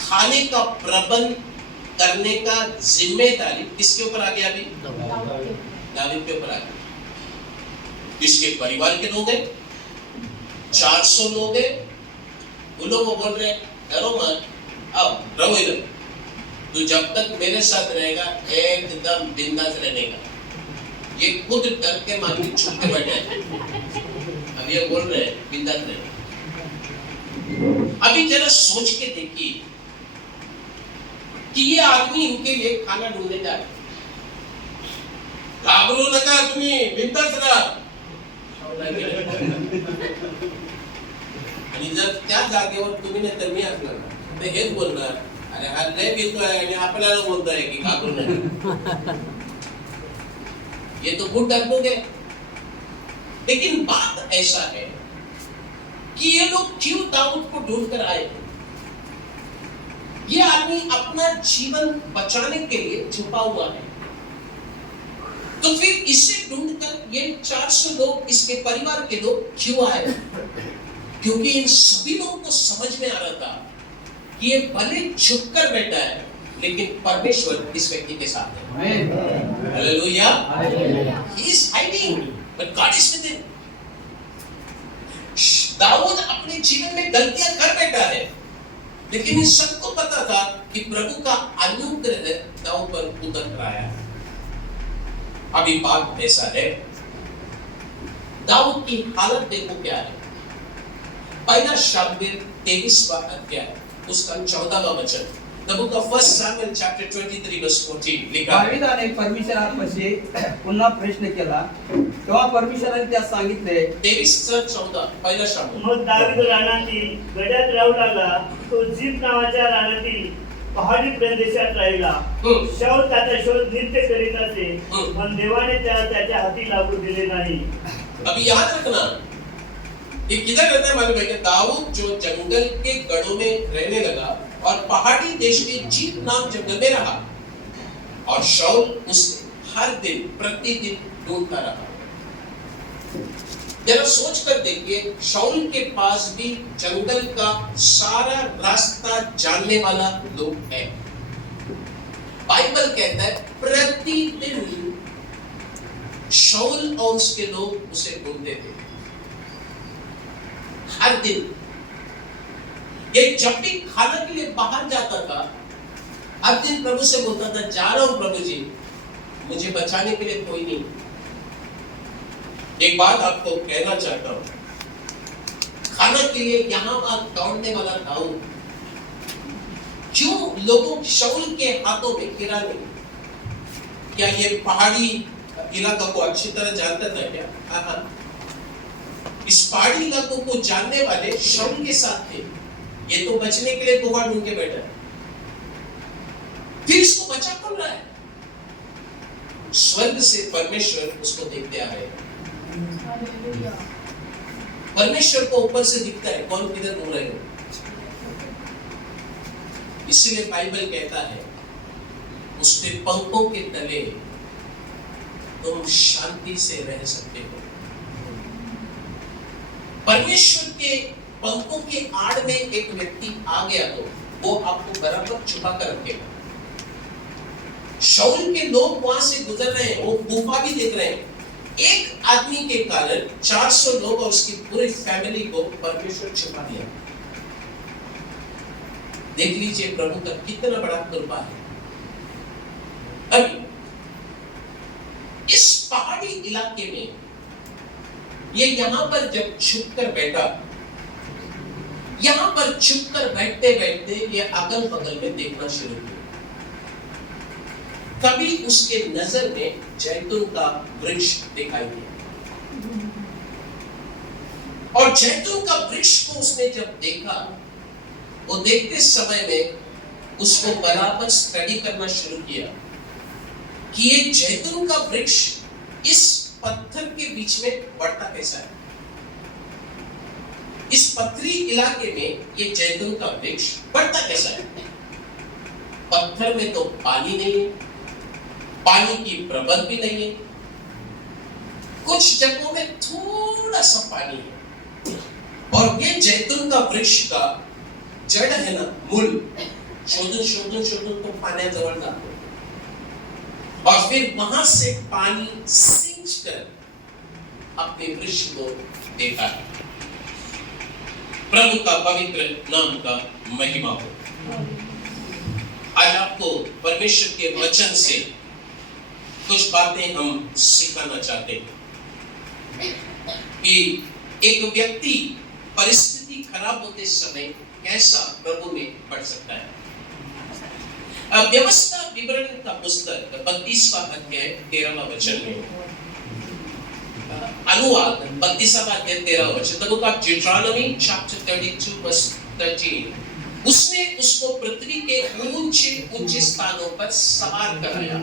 खाने का प्रबंध करने का जिम्मेदारी किसके ऊपर आ गया? अभी दाऊद के ऊपर आ गया. किसके परिवार के लोग हैं? 400 लोग हैं. वो लोग बोल रहे डरो मत, आओ रहो इधर, तू जब तक मेरे साथ रहेगा एकदम बिंदास रहने का. ये खुद डर के मार के छुप के बैठे हैं. अब ये बोल रहे हैं बिंदास रहने. अभी जरा सोच के देखिए कि ये आदमी इनके लिए खाना ढूंढने जा रहे. घाबरू नका तुम्ही, बिंदास राहा. आणि जर त्या जागेवर तुम्ही नाही तर मी असणार तर हेच बोलणार, अरे हा लय भीतोय आणि आपल्याला बोलतोय की घाबरू नका. ये तो खुद डरपोक है. लेकिन बात ऐसा है कि ये लोग क्यों दाऊद को ढूंढ कर आए? ये आदमी अपना जीवन बचाने के लिए छुपा हुआ है. तो फिर इसे ढूंढकर ये 400 लोग, इसके परिवार के लोग क्यों आए? क्योंकि इन सभी लोगों को समझ में आ रहा था कि ये भले छुप कर बैठा है, लेकिन परमेश्वर इस व्यक्ति के साथ है. Hallelujah. He is hiding, but God is with him. दाऊद अपने जीवन में गलतियां कर बैठा है, लेकिन इन सबको पता था कि प्रभु का अनुग्रह दाऊद पर उतर रहा है. अभी बात ऐसा है, दाऊद की हालत देखो क्या है. पहला शामुएल 23वां अध्याय उसका 14वां वचन. The book of 1 Samuel chapter 23 verse 14 लिखा है. दाविदाने परमेश्वरापाशी पुन्हा प्रश्न केला, तेव्हा परमेश्वराने त्यास सांगितले. 23:14 पहिला शामुएल. मग दावीद रानातील गड्यात राहू लागला. तो जीप नावाच्या रानातील पहाडी प्रदेशात राहिला. शाऊल त्याचा शोध नित्य करीत असे, पण देवाने त्याला त्याच्या हाती लागू दिले नाही. अभी याद रखना, ये किधर रहता है मालूम है? कि दाऊद जो जंगल के गढ़ों में रहने लगा और पहाड़ी देश में जीप नाम जंगल में रहा, और शाऊल उसे हर दिन प्रतिदिन ढूंढता रहा. जरा सोच कर देखिए, शाऊल के पास भी जंगल का सारा रास्ता जानने वाला लोग है. बाइबल कहता है प्रतिदिन शाऊल और उसके लोग उसे ढूंढते थे हर दिन। ये जब भी खाना के लिए बाहर जाता था, हर दिन प्रभु से बोलता था, जा रहा हूं प्रभु जी, मुझे बचाने के लिए कोई नहीं। एक बात आपको कहना चाहता हूं, खाना के लिए यहां वहां दौड़ने वाला दाऊद क्यों लोगों शाऊल के हाथों में गिरा नहीं? क्या ये पहाड़ी इलाका को अच्छी तरह जानता था क्या? हाँ। इस पहाड़ी इलाकों को जानने वाले शाऊल के साथ थे। ये तो बचने के लिए गुफा ढूंढ के बैठा है, फिर इसको बचा कौन रहा है? स्वर्ग से परमेश्वर उसको देखते आ रहे हैं। परमेश्वर को ऊपर से दिखता है कौन किधर घूम रहे हो। इसलिए बाइबल कहता है उसके पंखों के तले तुम शांति से रह सकते हो। परमेश्वर के पंखों के आड़ में एक व्यक्ति आ गया तो वो आपको बराबर छुपा कर रखेगा। शाऊल के लोग वहां से गुजर रहे हैं, वो गुफा भी देख रहे हैं। एक आदमी के कारण 400 लोग और उसकी पूरी फैमिली को परमेश्वर छुपा दिया। देख लीजिए प्रभु का कितना बड़ा कृपा है। अभी इस पहाड़ी इलाके में ये यहां पर जब छुपकर बैठा, यहां पर छुपकर बैठते बैठते ये अगल बगल में देखना शुरू किया। तभी उसके नजर में जैतून का वृक्ष दिखाई दिया, और जैतून का वृक्ष को उसने जब देखा, वो देखते समय में उसको बराबर स्टडी करना शुरू किया कि ये जैतून का वृक्ष इस पत्थर के बीच में बढ़ता कैसा है। इस पथरी इलाके में ये जैतून का वृक्ष बढ़ता कैसा है? पत्थर में तो पानी नहीं है, पानी की प्रबल भी नहीं है, कुछ जगहों में थोड़ा सा पानी है, और ये जैतून का वृक्ष का जड़ है ना, मूल शोधन तो पाण्याजवळ जातो, और फिर वहां से पानी सिंच कर अपने वृक्ष को देता है। प्रभु का पवित्र नाम का महिमा हो। आज आपको परमेश्वर के वचन से कुछ बातें हम सिखाना चाहते हैं कि एक व्यक्ति परिस्थिति खराब होते समय कैसा प्रभु में बढ़ सकता है। व्यवस्था विवरण का पुस्तक 32वां अध्याय 13वां वचन में, अनुवाद 32वां अध्याय 13वां वचन, the book of Deuteronomy chapter 32 verse 13, उसने उसको पृथ्वी के ऊंचे ऊंचे स्थानों पर सवार कराया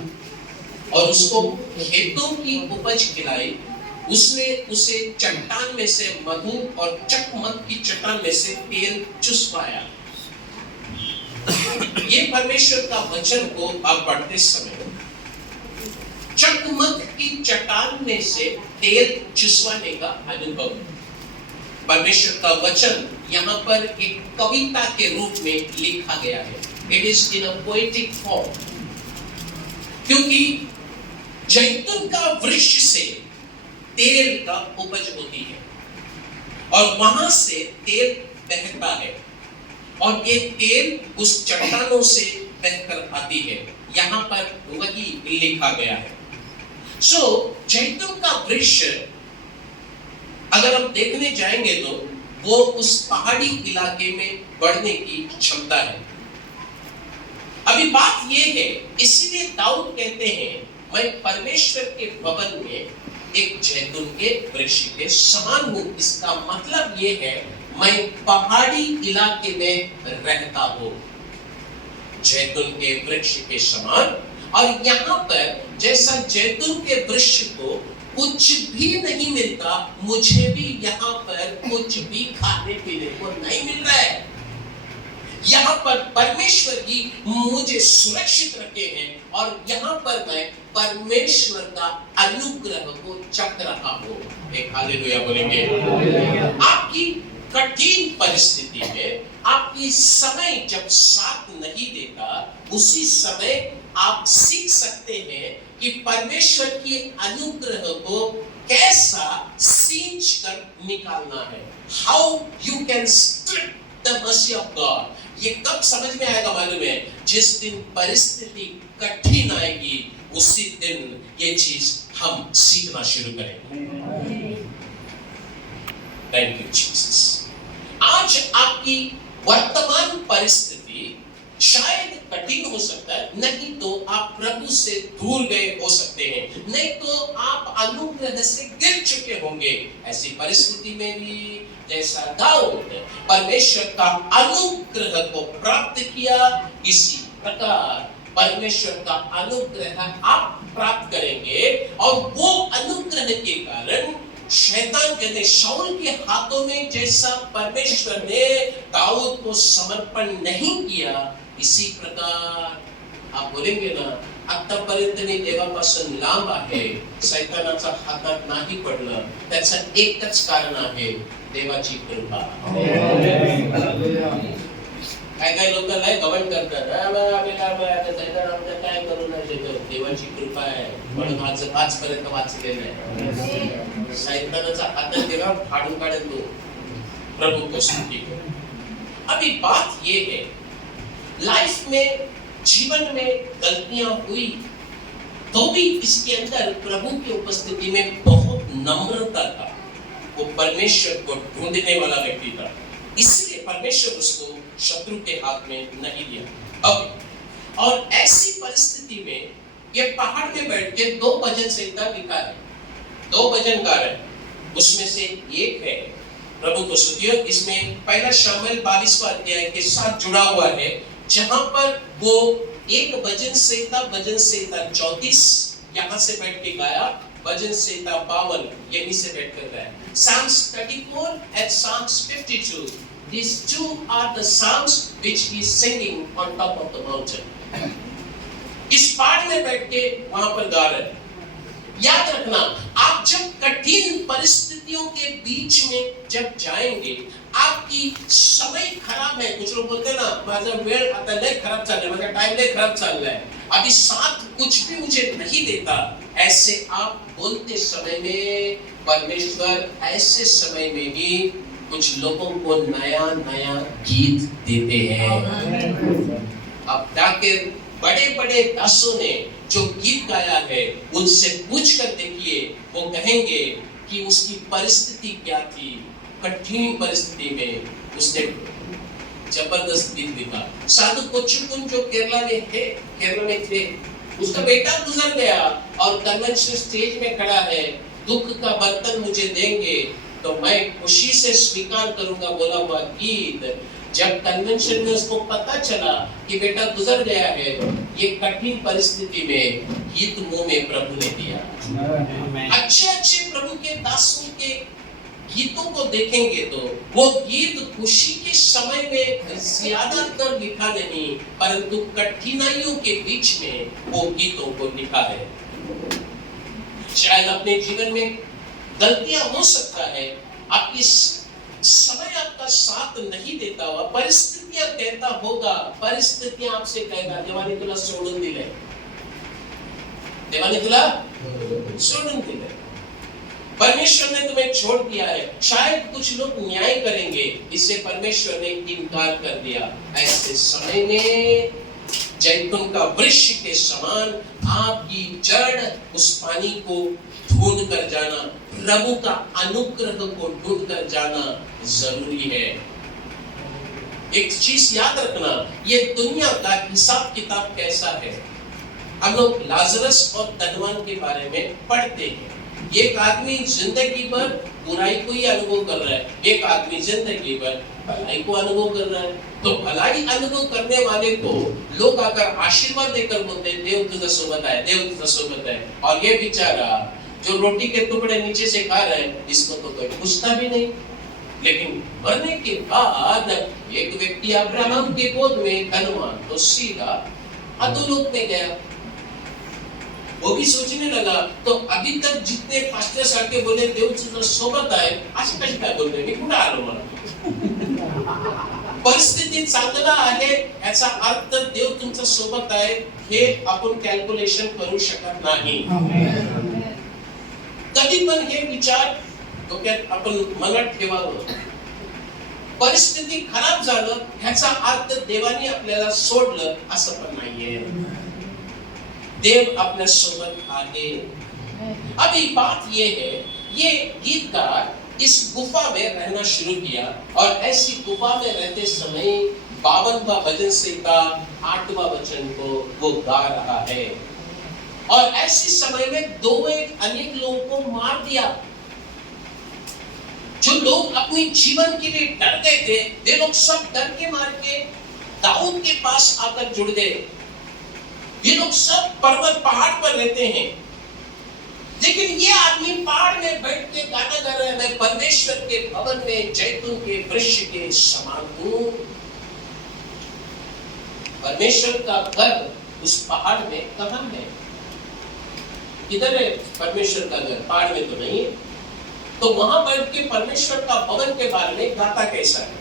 और उसको खेतों की उपज खिलाई। उसने उसे चट्टान में से मधु और चकमक की चट्टान में से तेल चुसवाया। ये परमेश्वर का वचन को आप पढ़ते समय चकमक की चट्टान में से तेल चुसवाने का अनुभव, परमेश्वर का वचन यहाँ पर एक कविता के रूप में लिखा गया है। It is in a poetic form, क्योंकि जैतून का वृक्ष से तेल का उपज होती है और वहां से तेल बहता है, और ये तेल उस चट्टानों से बहकर आती है। यहाँ पर वही लिखा गया है। जैतून का वृक्ष अगर हम देखने जाएंगे तो वो उस पहाड़ी इलाके में बढ़ने की क्षमता है। अभी बात ये है, इसलिए दाऊद कहते हैं मैं परमेश्वर के भवन में एक जैतून के वृक्ष के समान हूं। इसका मतलब ये है मैं पहाड़ी इलाके में रहता हूं, जैतून के वृक्ष के समान। और यहाँ पर जैसा जैतून के वृक्ष को कुछ भी नहीं मिलता, मुझे भी यहाँ पर कुछ भी खाने पीने को नहीं मिल रहा है। यहाँ पर परमेश्वर ही मुझे सुरक्षित रखे हैं और यहाँ पर मैं परमेश्वर का अनुग्रह को चख रहा हूँ। एक हालेलुया बोलेंगे। आपकी कठिन परिस्थिति में आपकी समय जब साथ नहीं देता, उसी समय आप सीख सकते हैं कि परमेश्वर की अनुग्रह को कैसा सींच कर निकालना है। How you can strip the mercy of God. ये कब समझ में आएगा मालूम है? जिस दिन परिस्थिति कठिन आएगी उसी दिन ये चीज हम सीखना शुरू करेंगे। Thank you Jesus. आज आपकी वर्तमान परिस्थिति शायद कठिन हो सकता है, नहीं तो आप प्रभु से दूर गए हो सकते हैं, नहीं तो आप अनुग्रह से गिर चुके होंगे। ऐसी परिस्थिति में भी जैसा दाऊद परमेश्वर का अनुग्रह को प्राप्त किया, इसी प्रकार परमेश्वर का अनुग्रह आप प्राप्त करेंगे। और वो अनुग्रह के कारण शैतान कहते शाऊल के हाथों में जैसा परमेश्वर ने दाऊद को समर्पण नहीं किया, इसी प्रकार आप बोलेंगे ना, आतापर्यंत मी देवापासून लांब आहे, शैतानाच्या हातात नाही पडलं, त्याचं एकच कारण आहे, देवाची कृपा। काय काय लोक लय गवंड करतात, काय करू नाही देतो, देवाची कृपा आहे म्हणून आजपर्यंत वाचलेलं आहे। शैतानाचा हातात देवा फाडून काढेल तो, प्रभु को स्तुति करो। अभी बात ये है, लाइफ में जीवन में गलतियां हुई तो भी इसके अंदर प्रभु की उपस्थिति में बहुत नम्रता था। वो परमेश्वर को ढूंढने वाला व्यक्ति था, इसलिए परमेश्वर उसको शत्रु के हाथ में नहीं दिया। अब और ऐसी परिस्थिति में ये पहाड़ में बैठ के 2 भजन संहिता लिखा है, 2 भजनकार है, उसमें से एक है प्रभु को स्तुतियो। इसमें पहला शामिल 22वां अध्याय के साथ जुड़ा हुआ है, जहां पर वो एक भजन संहिता 34 यहां से बैठ के गाया, भजन संहिता 52 यहीं से बैठ कर गाया। Psalms 34 and Psalms 52, these two are the psalms which he is singing on top of the mountain। इस पहाड़ में बैठ के वहां पर गा रहे हैं। याद रखना, आप जब कठिन परिस्थितियों के बीच में जब जाएंगे, आपकी समय खराब है, कुछ लोग बोलते हैं ना, माझा वेळ आता लय खराब चाललाय, माझा टाइम लय खराब चाललाय, अभी साथ कुछ भी मुझे नहीं देता, ऐसे आप बोलते समय में परमेश्वर ऐसे समय में भी कुछ लोगों को नया नया गीत देते हैं। अब जाकर बड़े बड़े दासों ने जो गीत गाया है उनसे पूछ कर देखिए, वो कहेंगे कि उसकी परिस्थिति क्या थी, कठिन परिस्थिति में उसने जबरदस्त गीत लिखा। साधु कोच्चुकुन जो केरला में थे, उसका बेटा गुजर गया और कन्वेंशन स्टेज में खड़ा है, दुख का बर्तन मुझे देंगे तो मैं खुशी से स्वीकार करूंगा बोला हुआ गीत। जब कन्वेंशन में उसको पता चला कि बेटा गुजर गया है, ये कठिन परिस्थिति में गीत मुंह में प्रभु ने दिया। अच्छे प्रभु के दासों के गीतों को देखेंगे तो वो गीत खुशी के समय में ज्यादातर लिखा नहीं, परंतु कठिनाइयों के बीच में वो गीतों को लिखा है। शायद अपने जीवन में गलतियां हो सकता है, आपकी समय आपका साथ नहीं देता हुआ, परिस्थितियां कहता होगा, परिस्थितियां आपसे कहेगा देवानी तुला सोडून दिले, देवानी तुला सोडून दिले, परमेश्वर ने तुम्हें छोड़ दिया है। शायद कुछ लोग न्याय करेंगे, इससे परमेश्वर ने इनकार कर दिया। ऐसे समय में जैतून का वृक्ष के समान आपकी जड़ उस पानी को ढूंढ कर जाना, प्रभु का अनुग्रह को ढूंढ कर जाना जरूरी है। एक चीज याद रखना, ये दुनिया का हिसाब किताब कैसा है। हम लोग लाजरस और धनवान के बारे में पढ़ते हैं। एक आदमी जिंदगी भर बुराई को ही अनुभव कर रहा है, एक आदमी जिंदगी भर भलाई को अनुभव कर रहा है। तो भलाई अनुभव करने वाले को लोग आकर आशीर्वाद देकर बोलते हैं देव तुझा सोबत है, देव तुझा सोबत है, और ये बेचारा जो रोटी के टुकड़े नीचे से खा रहा है, इसको तो कोई पूछता भी नहीं। लेकिन मरने के बाद एक व्यक्ति अब्राहम के गोद में धनवान तो सीधा अधोलोक में गया। वो भी सोचने लगा, तो अभी तक जितने पास्टर्स आके बोले देव तुझा सोबत आहे, असे कसे काय बोलतोय, मी कुठे आलो मला? परिस्थिती चांगला आहे याचा अर्थ देव तुमच्या सोबत आहे हे आपण कॅल्क्युलेशन करू शकत नाही. कधी पण हे विचार डोक्यात आपण मनात ठेवावं. परिस्थिती खराब झालं ह्याचा अर्थ देवाने आपल्याला सोडलं असं पण नाहीये. देव अपने सोबत आगे. अभी बात ये है, ये गीतकार इस गुफा में रहना शुरू किया और ऐसी गुफा में रहते समय 52वां भजन संहिता 8वां वचन को वो गा रहा है. और ऐसे समय में दो एक अनेक लोगों को मार दिया. जो लोग अपने जीवन के लिए डर गए थे, वे लोग सब डर के मार के दाऊद के पास आकर जुड़ गए. ये लोग सब पर्वत पहाड़ पर रहते हैं, लेकिन ये आदमी पहाड़ में बैठ के गाना गा रहा है, मैं परमेश्वर के भवन में जैतून के वृक्ष के समान हूं. परमेश्वर का घर उस पहाड़ में कहां है? किधर है परमेश्वर का घर? पहाड़ में तो नहीं है. तो वहां बैठ के परमेश्वर का भवन के बारे में गाता कैसा है?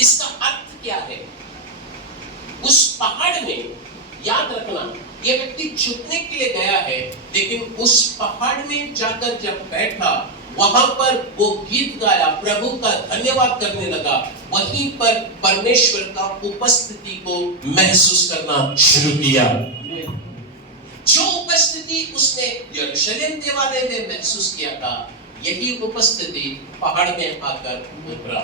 इसका अर्थ क्या है? उस पहाड़ में याद रखना, ये व्यक्ति छुपने के लिए गया है, लेकिन उस पहाड़ में जाकर जब बैठा, वहां पर वो गीत गाया, प्रभु का धन्यवाद करने लगा. वहीं पर परमेश्वर का उपस्थिति को महसूस करना शुरू किया. जो उपस्थिति उसने यरूशलेम देवालय में महसूस किया था, यही उपस्थिति पहाड़ में आकर उभरा.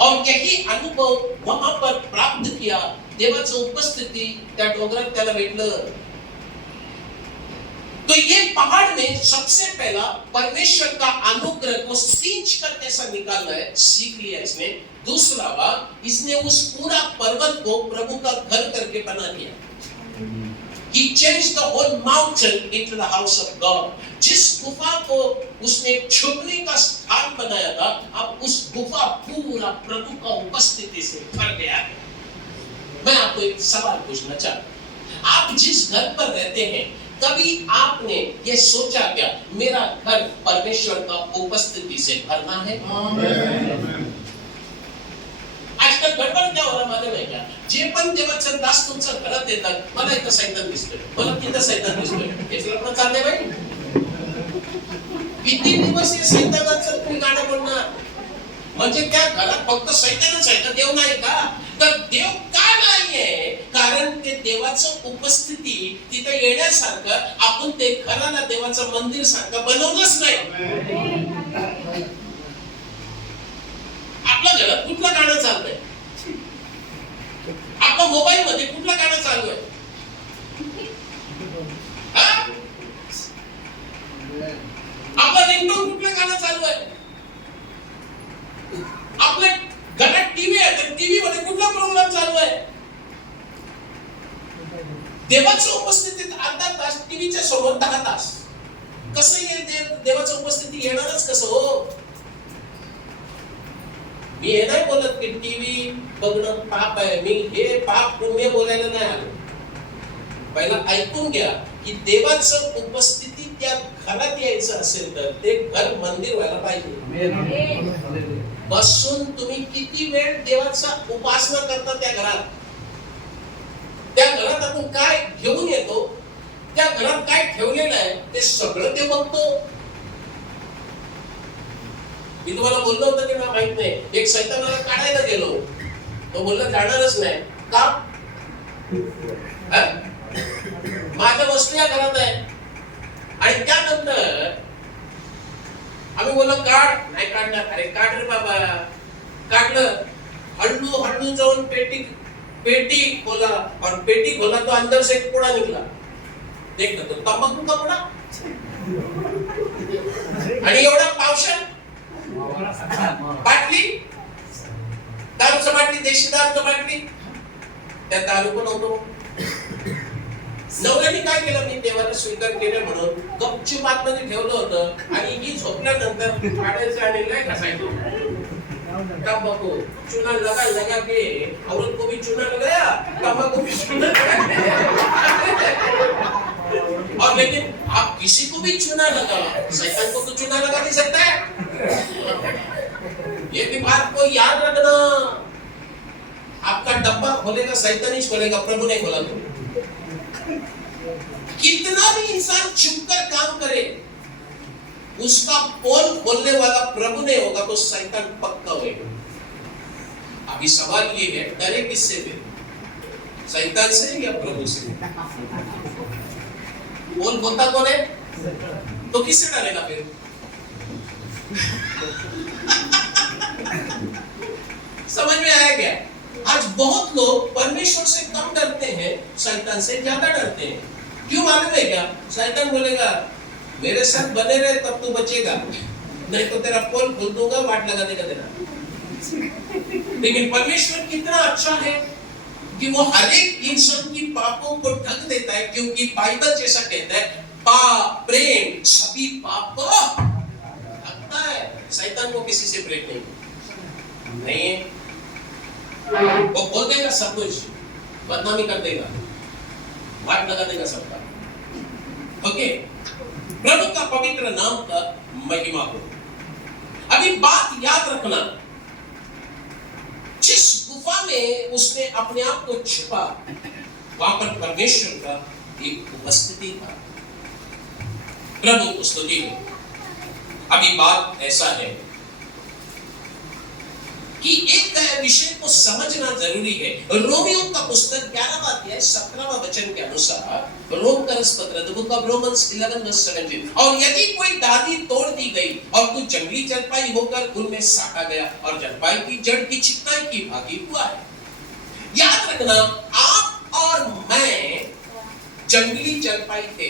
और यही अनुभव वहां पर प्राप्त किया. देवाचं उपस्थिती त्या डोंगरात त्याला भेटलं. तो ये पहाड़ में सबसे पहला परमेश्वर का अनुग्रह को सींच कर कैसा निकालना है सीख लिया इसने. दूसरा बात, इसने उस पूरा पर्वत को प्रभु का घर करके बना दिया. He changed the whole mountain into the house of God. जिस गुफा को उसने छुपने का स्थान बनाया था, अब उस गुफा पूरा प्रभु का उपस्थिति से भर गया है. मैं आपको एक सवाल पूछना चाहता हूं. आप जिस घर पर रहते हैं, कभी आपने ये सोचा क्या, मेरा घर परमेश्वर का उपस्थिति से भरना है? आजकल गडबड क्या हो रहा मालूम आहे का? जे पण देवाचं दास तुमच्या घरात येतात, मला इथं सैतान दिसतोय, मला तिथं सैतान दिसतोय. हेच लग्न चाललंय बाई. किती दिवस हे सैतानाचं तुम्ही गाणं म्हणणार? म्हणजे त्या घरात फक्त सैतानच आहे का, देव नाही का? तर देव का नाहीये? कारण ते देवाचं उपस्थिती तिथे येण्यासारखं आपण ते घराला देवाचं मंदिर सारखं बनवलंच नाही. आपल्या घरात कुठलं गाणं चाललंय? आपल्या मोबाईल मध्ये कुठलं गाणं चालू आहे? आपलं रिंगटोन कुठलं गाणं चालू आहे? आपल्या घरात टीव्ही आहे, तर टीव्ही मध्ये कुठला प्रोग्राम चालू आहे? देवाच्या उपस्थितीत अर्धा तास, टीव्हीच्या समोर 10 तास. कसं येईल देवाच्या उपस्थिती? येणारच कसं हो? मी हे नाही बोलत की टीव्ही बघणं पाप आहे. मी हे पाप पुण्य बोलायला नाही आलो. पहिला ऐकून घ्या की देवाचं उपस्थिती त्या घरात यायचं असेल तर ते घर मंदिर व्हायला पाहिजे. बसून तुम्ही किती वेळ देवाचा उपासना करता त्या घरात? त्या घरात आपण काय घेऊन येतो, त्या घरात काय ठेवलेलं आहे, ते सगळं ते बघतो. मी तुम्हाला बोललो होतं की मला माहित नाही, एक सैतानाला काढायला गेलो, तो बोलला जाणारच नाही. का? माझ्या वस्तू या घरात आहे. आणि त्यानंतर आम्ही बोललो काढ. नाही काढणार. अरे काढ रे बाबा. काढलं. हळू हळू जाऊन पेटी खोला. और पेटी खोला तो अंदर से एक कूड़ा निकला. देखना तो तंबाखू का कूड़ा. आणि एवढा पावशा बाटली, दारूची बाटली, देशी दारूची बाटली. त्या दारू पण होतो. नवऱ्याने काय केलं, मी देवाला स्वीकार केलं म्हणून गपचूप आतमध्ये ठेवलं होतं. आणि ही झोपल्यानंतर काढायचं आणि नाही घासायचं. तंबाकू चूना लगा के औरत को भी चूना लगाया, तंबाकू भी चूना लगाया. और लेकिन आप किसी को भी चूना लगाओ, शैतान को तो चूना लगा नहीं सकता है. ये भी बात को याद रखना. आपका डब्बा खोलेगा शैतान ही खोलेगा, प्रभु नहीं खोला तो। कितना भी इंसान चुप कर काम करे, उसका पोल खोलने वाला प्रभु नहीं होगा तो शैतान पक्का होगा। अभी सवाल ये है, डरे किससे फिर? शैतान से या प्रभु से? पोल खोलता कौन है? तो किससे डरेगा फिर? समझ में आया क्या? आज बहुत लोग परमेश्वर से कम डरते हैं, शैतान से ज्यादा डरते हैं। क्यों मालूम है क्या? शैतान बोलेगा मेरे साथ बने रहे तब तू बचेगा, नहीं तो तेरा पोल खोल दूंगा, वाट लगा देगा तेरा। लेकिन परमेश्वर कितना अच्छा है कि वो हर एक इंसान की पापों को ढक देता है, क्योंकि बाइबल जैसा कहता है पाप प्रेम सभी पाप को ढकता है। शैतान को किसी से प्रेम नहीं है, वो बोल देगा सब कुछ, बदनामी कर देगा, वाट लगा देगा सबका। ओके, प्रभु का पवित्र नाम का महिमा हो। अभी बात याद रखना, जिस गुफा में उसने अपने आप को छुपा, वहां पर परमेश्वर का एक उपस्थिति था। प्रभु को स्तुति हो। अभी बात ऐसा है कि एक विषय को समझना जरूरी है। रोमियो का पुस्तक 11वां अध्याय 17वां वचन के अनुसार, रोम का पत्र द बुक ऑफ रोमन्स 11:17, और यदि कोई डाली तोड़ दी गई और कुछ जंगली जलपाई होकर उनमें साटा गया और जलपाई की जड़ की चिकनाई की भागी हुआ है। याद रखना, आप और मैं जंगली जलपाई थे।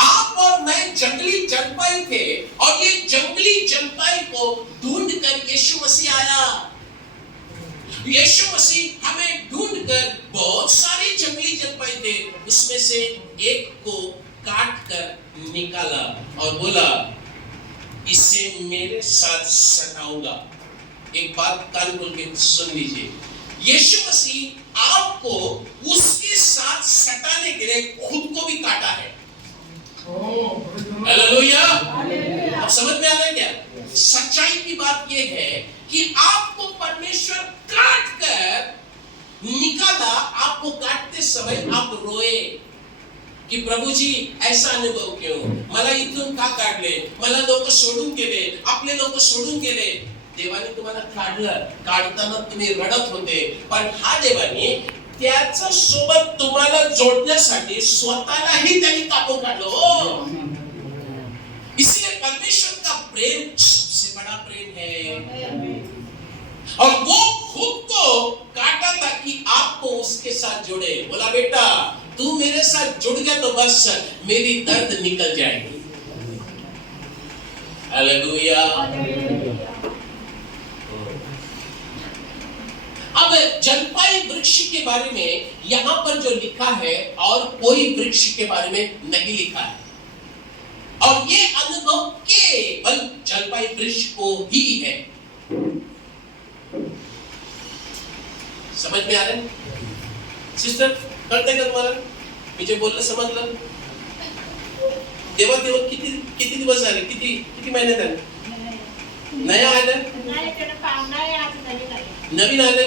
आप और मैं जंगली जलपाई थे, और ये जंगली जलपाई को ढूंढ कर यीशु मसीह आया। यीशु मसीह हमें ढूंढ कर, बहुत सारी जंगली जलपाई थे, उसमें से एक को काट कर निकाला और बोला इसे मेरे साथ सटाऊंगा। एक बात कान खोल के सुन लीजिए, यीशु मसीह आपको उसके साथ सटाने के लिए खुद को भी काटा है। हालेलुया। अब समझ में आ रहा है क्या? सच्चाई की बात यह है कि आपको परमेश्वर काट कर निकाला। आपको काटते समय आप रोए कि प्रभु जी ऐसा अनुभव क्यों, मला इथून का काढले, मला लोक सोडून गेले, आपले लोक सोडून गेले। देवाने तुम्हाला काढताना तुम्ही रडत होते, पण हा देवाने त्याच्या सोबत तुम्हाला जोडण्यासाठी स्वतःलाही त्यांनी कापून काढलं। इसलिए परमेश्वर का प्रेम सबसे बड़ा प्रेम है, और वो खुद को काटा ताकि आपको उसके साथ जोड़े। बोला बेटा तू मेरे साथ जुड़ गया तो बस मेरी दर्द निकल जाएगी। हालेलुया। अब जलपाई वृक्ष के बारे में यहां पर जो लिखा है और कोई वृक्ष के बारे में नहीं लिखा है, और ये अनुभव केवल जलपाई वृक्ष को ही है। समझ में आ रहा है सिस्टर? कळतंय का तुम्हाला मी जे बोललं? समजलं? देवा किती दिवस झाले, किती महिने झाले? नाही आलं, नवीन आले।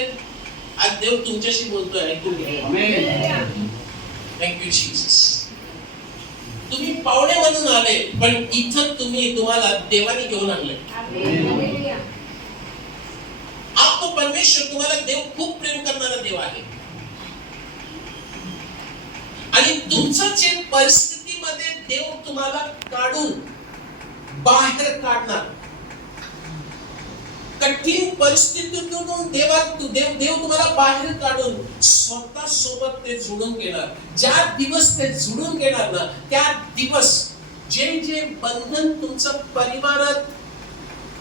आज देव तुमच्याशी बोलतोय, ऐकून घ्या। Thank you Jesus. तुम्ही पावणे म्हणून आले, पण इथं तुम्हाला देवाने घेऊन आणले। आपको परमेश्वर, तुम्हाला देव खूप प्रेम करणारा देव आहे, आणि तुमचं जे परिस्थितीमध्ये देव तुम्हाला काढून बाहेर काढणार, कठीण परिस्थितीतून देव तुम्हाला बाहेर काढून स्वतः सोबत ते जुळून घेणार। ज्या दिवस ते जुळून घेणार ना, त्या दिवस जे बंधन तुमचं परिवारात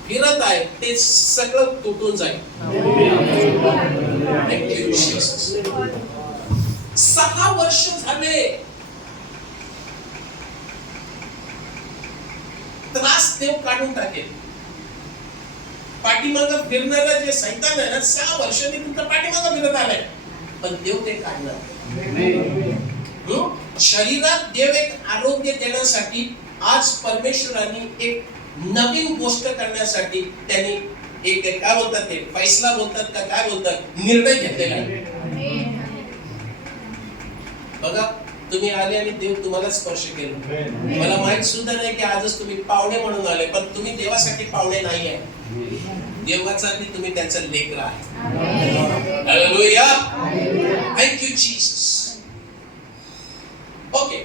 फिरत आहे ते सगळं तुटून जाईल। Thank you Jesus. 6 वर्ष झाले त्रास देव काढून टाकेल। पाठीमागं फिरणारा जे सैतान आहे ना, 6 वर्षांनी तुमच्या पाठीमागं फिरत आलाय, पण देव ते काढणार। शरीरात देव एक आरोग्य देण्यासाठी आज परमेश्वराने एक नवीन गोष्ट करण्यासाठी त्यांनी एक काय बोलतात ते फैसला बोलतात का काय बोलतात निर्णय घेतलेला आहे. बघा तुम्ही आले आणि देव तुम्हाला स्पर्श केला. मला माहित सुद्धा नाही की आजच तुम्ही पाहुणे म्हणून आले, पण तुम्ही देवासाठी पाहुणे नाही आहे. देवासाठी तुम्ही त्याचं लेकर आहे. Hallelujah. Thank you Jesus. Okay,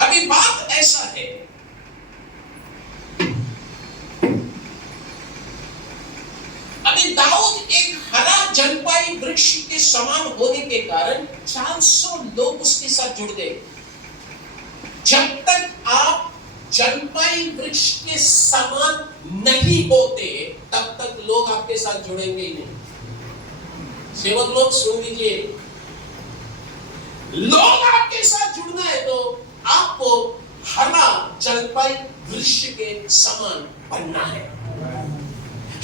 अभी बात ऐसा है, अभी दाऊद एक हरा जलपाई वृक्ष के समान होने के कारण 400 लोग उसके साथ जुड़ गए. जब तक आप जलपाई वृक्ष के समान नहीं होते तब तक लोग आपके साथ जुड़ेंगे ही नहीं. सेवक लोग सुन लीजिए, लोग आपके साथ जुड़ना है तो आपको हरा जलपाई वृक्ष के समान बनना है.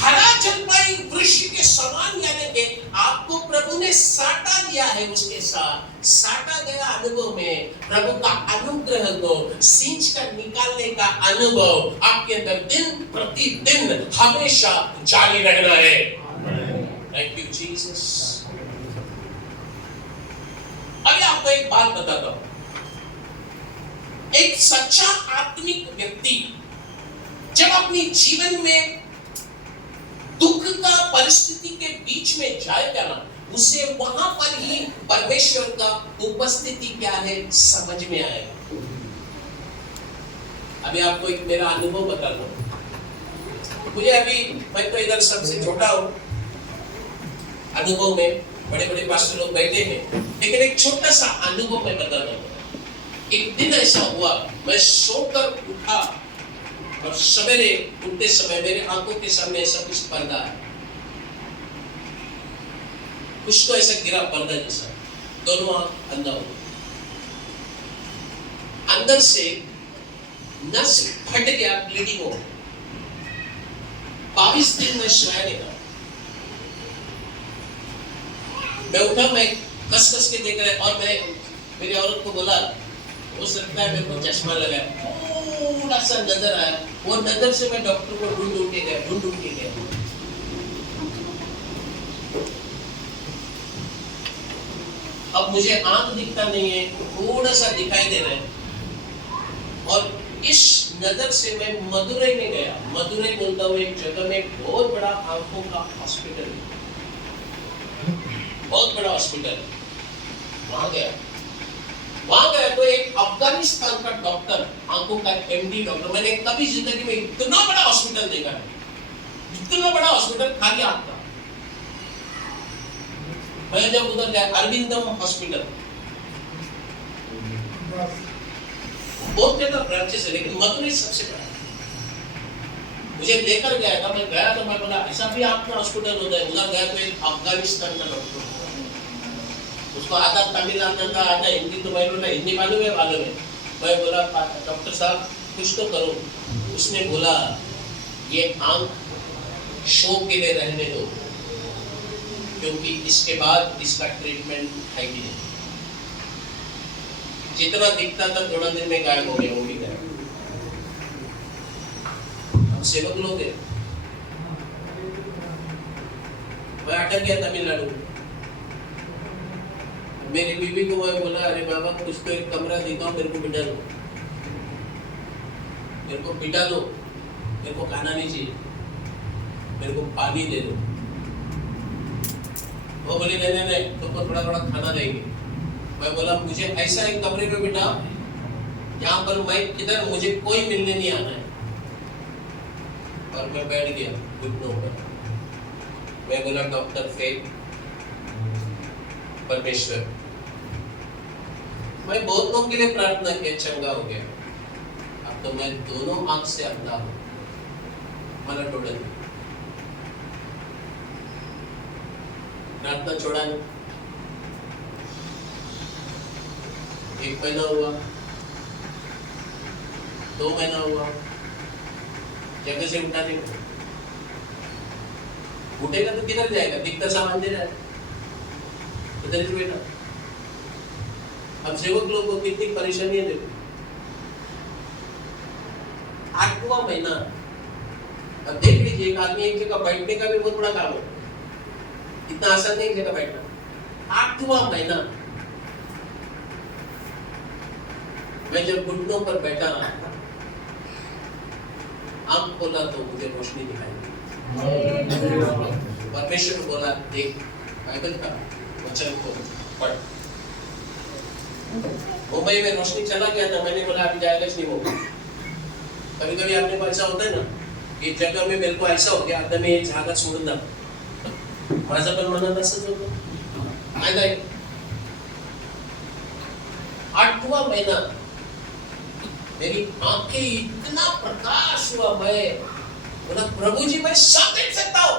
हरा जलपाई वृक्ष के समान यानी कि आपको प्रभु ने साटा दिया है, उसके साथ साटा गया अनुभव में प्रभु का अनुग्रह को सींच कर निकालने का अनुभव आपके अंदर दिन प्रतिदिन हमेशा जारी रहना है. Thank you Jesus. अभी आपको एक बात बताता हूं. एक सच्चा आत्मिक व्यक्ति जब अपनी जीवन में दुख का परिस्थिति के बीच में जाएगा ना, उसे वहां पर ही परमेश्वर का उपस्थिति क्या है समझ में आएगा. अभी आपको एक मेरा अनुभव बताता हूं. मुझे अभी, मैं तो इधर सबसे छोटा हूं अनुभव में, बड़े बड़े पास्टर लोग बैठे हैं, लेकिन एक छोटा सा अनुभव मैं बताता हूं. एक दिन ऐसा हुआ, मैं सोकर उठा और सवेरे उठते समय मेरे आंखों के सामने ऐसा कुछ पर्दा है, कुछ तो ऐसा गिरा पर्दा जैसा, दोनों आंख अंधा हो गए. अंदर से नस फट गया, ब्लीडिंग हो गई. 22 दिन में सोया नहीं था. मैं उठा, मैं कस कस के देख रहा, और मैं मेरी औरत को बोला हो सकता है मेरे को चश्मा लगा, थोड़ा सा नजर आया. वो नजर से मैं डॉक्टर को ढूंढ के गया. अब मुझे आंख दिखता नहीं है, थोड़ा सा दिखाई दे रहा है. और इस नजर से मैं मदुरई में गया. मदुरई बोलता हूँ एक जगह में बहुत बड़ा आंखों का हॉस्पिटल है, बहुत बड़ा हॉस्पिटल. वहां गया तो एक अफगानिस्तान का डॉक्टर, आंखों का एमडी डॉक्टर, मैंने कभी जिंदगी में इतना बड़ा हॉस्पिटल देखा है, इतना बड़ा हॉस्पिटल खाली हाथ था. मैं जब उधर गया, अरविंदम हॉस्पिटल, बहुत ज्यादा ब्रांचेस है, लेकिन मदुरई सबसे बड़ा. मुझे लेकर गया था, मैं गया तो मैं बोला ऐसा भी आपका हॉस्पिटल होता है. उधर गया तो एक अफगानिस्तान का डॉक्टर, उसको आधा तमिल आता था, आधा हिंदी, तो मैं बोला हिंदी मालूम है. मैं बोला डॉक्टर साहब कुछ तो करो. उसने बोला ये आंख शो के लिए रहने दो, क्योंकि इसके बाद इसका ट्रीटमेंट है ही नहीं. जितना दिखता था थोड़ा दिन में गायब हो गया, वो भी गया. हम सेवक लोग हैं. मैं अटक गया तमिलनाडु. मेरी बीवी को मैं बोला अरे बाबा कुछ तो एक कमरा दिखाओ, मेरे को बिठा दो, मेरे को बिठा दो, मेरे को खाना नहीं चाहिए, मेरे को पानी दे दो. वो बोली नहीं तुमको थोड़ा थोड़ा खाना देंगे. मैं बोला मुझे ऐसा एक कमरे में बिठा जहाँ पर मैं किधर मुझे कोई मिलने नहीं आना है. और मैं बैठ गया घुटनों पर. मैं बोला डॉक्टर फेथ परमेश्वर, मैं बहुत लोगों के लिए प्रार्थना की, चंगा हो गया. अब तो मैं दोनों आंख से अंधा हूं, मला डोळे नाही. प्रार्थना छोड़ा नहीं. 1 महीना हुआ, 2 महीना हुआ, जगह से उठा नहीं. उठेगा तो किधर जाएगा, दिखता सामान दे रहा है, इधर ही बैठा. अब सेवक लोगों को कितनी परेशानी है देखो. 8वां महीना अब देख लीजिए, एक आदमी एक जगह बैठने का भी बहुत बड़ा काम है, इतना आसान नहीं जगह बैठना। 8वां महीना मैं जब घुटनों पर बैठा, आंख खोला तो मुझे रोशनी दिखाई दी। परमेश्वर बोला, देख बाइबल का वचन को पढ़। मुंबई में रोशनी चला गया था, मैंने बोला अभी जाएगा नहीं होगा। कभी कभी आपने को ऐसा होता है ना कि जगह में मेरे को ऐसा हो गया, आता मी जागा सोडून जातो, माझा पण मनात असंच होतं। नाही 8वां महीना मेरी आंखें इतना प्रकाश हुआ, मैं बोला प्रभु जी मैं सब देख सकता हूं।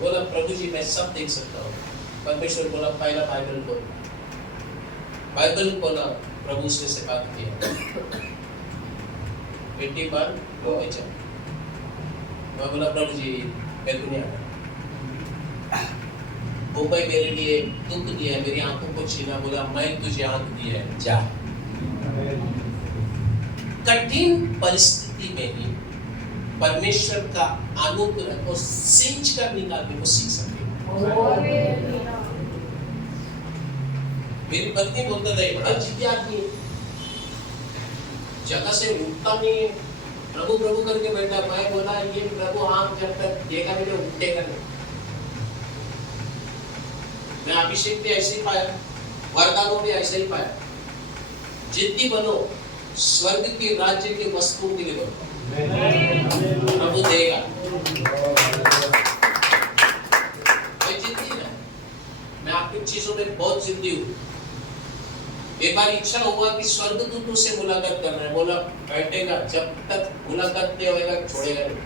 बोला प्रभु जी मैं सब देख सकता हूं। परमेश्वर बोला पहला बाइबल खोल। बाइबल खोला, प्रभु से बात किया, बेटी बार वो बेचा। मैं बोला प्रभु जी मैं दुनिया मुंबई मेरे लिए दुख दिया, मेरी आंखों को छीना, बोला मैं तुझे आंख दी है, जा। कठिन परिस्थिति में ही परमेश्वर का अनुग्रह को सींच कर निकालने को सीख सकते हैं। मेरी पत्नी बोलता था बड़ा जिद्दी आदमी, जगह से उठता नहीं, प्रभु प्रभु करके बैठा। मैं बोला ये प्रभु आंख जब तक देगा मेरे उठेगा नहीं। मैं अभिषेक भी ऐसे ही पाया, वरदानों भी ऐसे ही पाया। जिद्दी बनो, स्वर्ग के राज्य के वस्तुओं के लिए बनो, प्रभु देगा। मैं जिद्दी ना, मैं आपकी चीजों में बहुत जिद्दी हूँ। एक बार इच्छा हुआ कि स्वर्गदूतों से मुलाकात करना है, बोला बैठेगा जब तक मुलाकात नहीं होगा छोड़ेगा नहीं।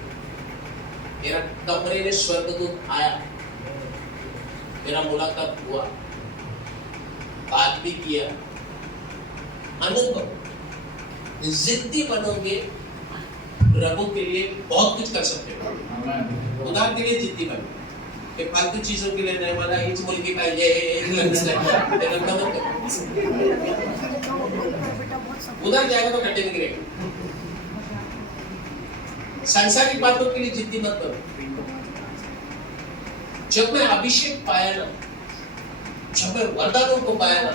मेरा कमरे में स्वर्गदूत आया, मेरा मुलाकात हुआ, बात भी किया। अनुभव, जिद्दी बनोगे प्रभु के लिए बहुत कुछ कर सकते हो। उदाहरण के लिए जिद्दी बनो, कि फालतू चीजों के लिए नहीं, मला हीच मुलगी पाहिजे, उधर जाएगा तो घंटे निकलेगा। सांसारिक बातों के लिए जिद्दी मत बनो। जब मैं अभिषेक पाया ना, जब मैं वरदानों को पाया ना,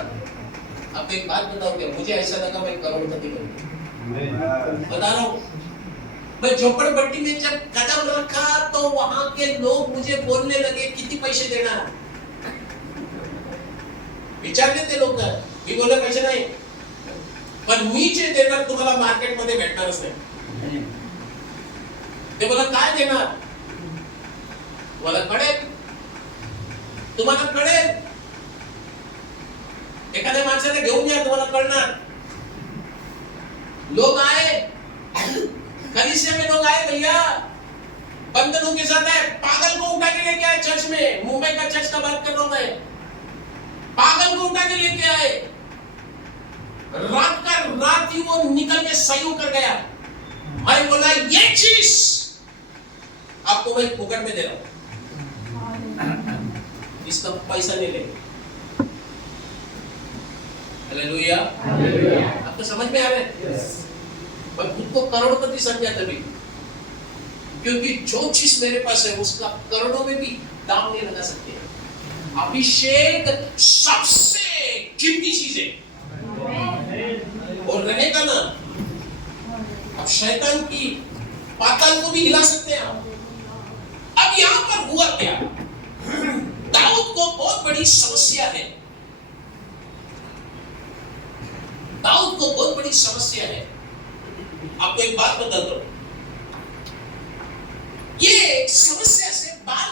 आप एक बात बताओगे, मुझे ऐसा लगा मैं करोड़पति बन गया। बता रहा हूँ, मैं झोपड़पट्टी में जब कदम रखा तो वहां के लोग मुझे बोलने लगे कितने पैसे देना है। विचारले ते लोक, मी बोलले पैसे नाही, पण मी जे देणार तुम्हाला मार्केट मध्ये भेटणारच नाही। ते बोला काय देणार, मला कळेल, तुम्हाला कळेल, एखाद्या माणसाला घेऊन या तुम्हाला कळणार। लोग आए, कलीसिया में लोग आए, भैया बंधनों के साथ है, पागल को उठा के लेके आए चर्च में। मुंबई का चर्च का बात कर रहा हूं मैं, पागल को उठा के लेके आए, रात का रात ही वो निकल के सही होकर गया। मैं बोला ये चीज आपको मैं फुकट में दे रहा हूं, इसका पैसा नहीं लेंगे। हालेलुया, आपको समझ में आ रहा है? मैं खुद को करोड़पति समझा तभी, क्योंकि जो चीज मेरे पास है उसका करोड़ों में भी दाम नहीं लगा सकते। अभिषेक सबसे कीमती चीज है और रहेगा ना। अब शैतान की पाताल को भी हिला सकते हैं आप। अब यहां पर हुआ क्या, दाऊद को बहुत बड़ी समस्या है, दाऊद को बहुत बड़ी समस्या है। आपको एक बात बता दो, ये समस्या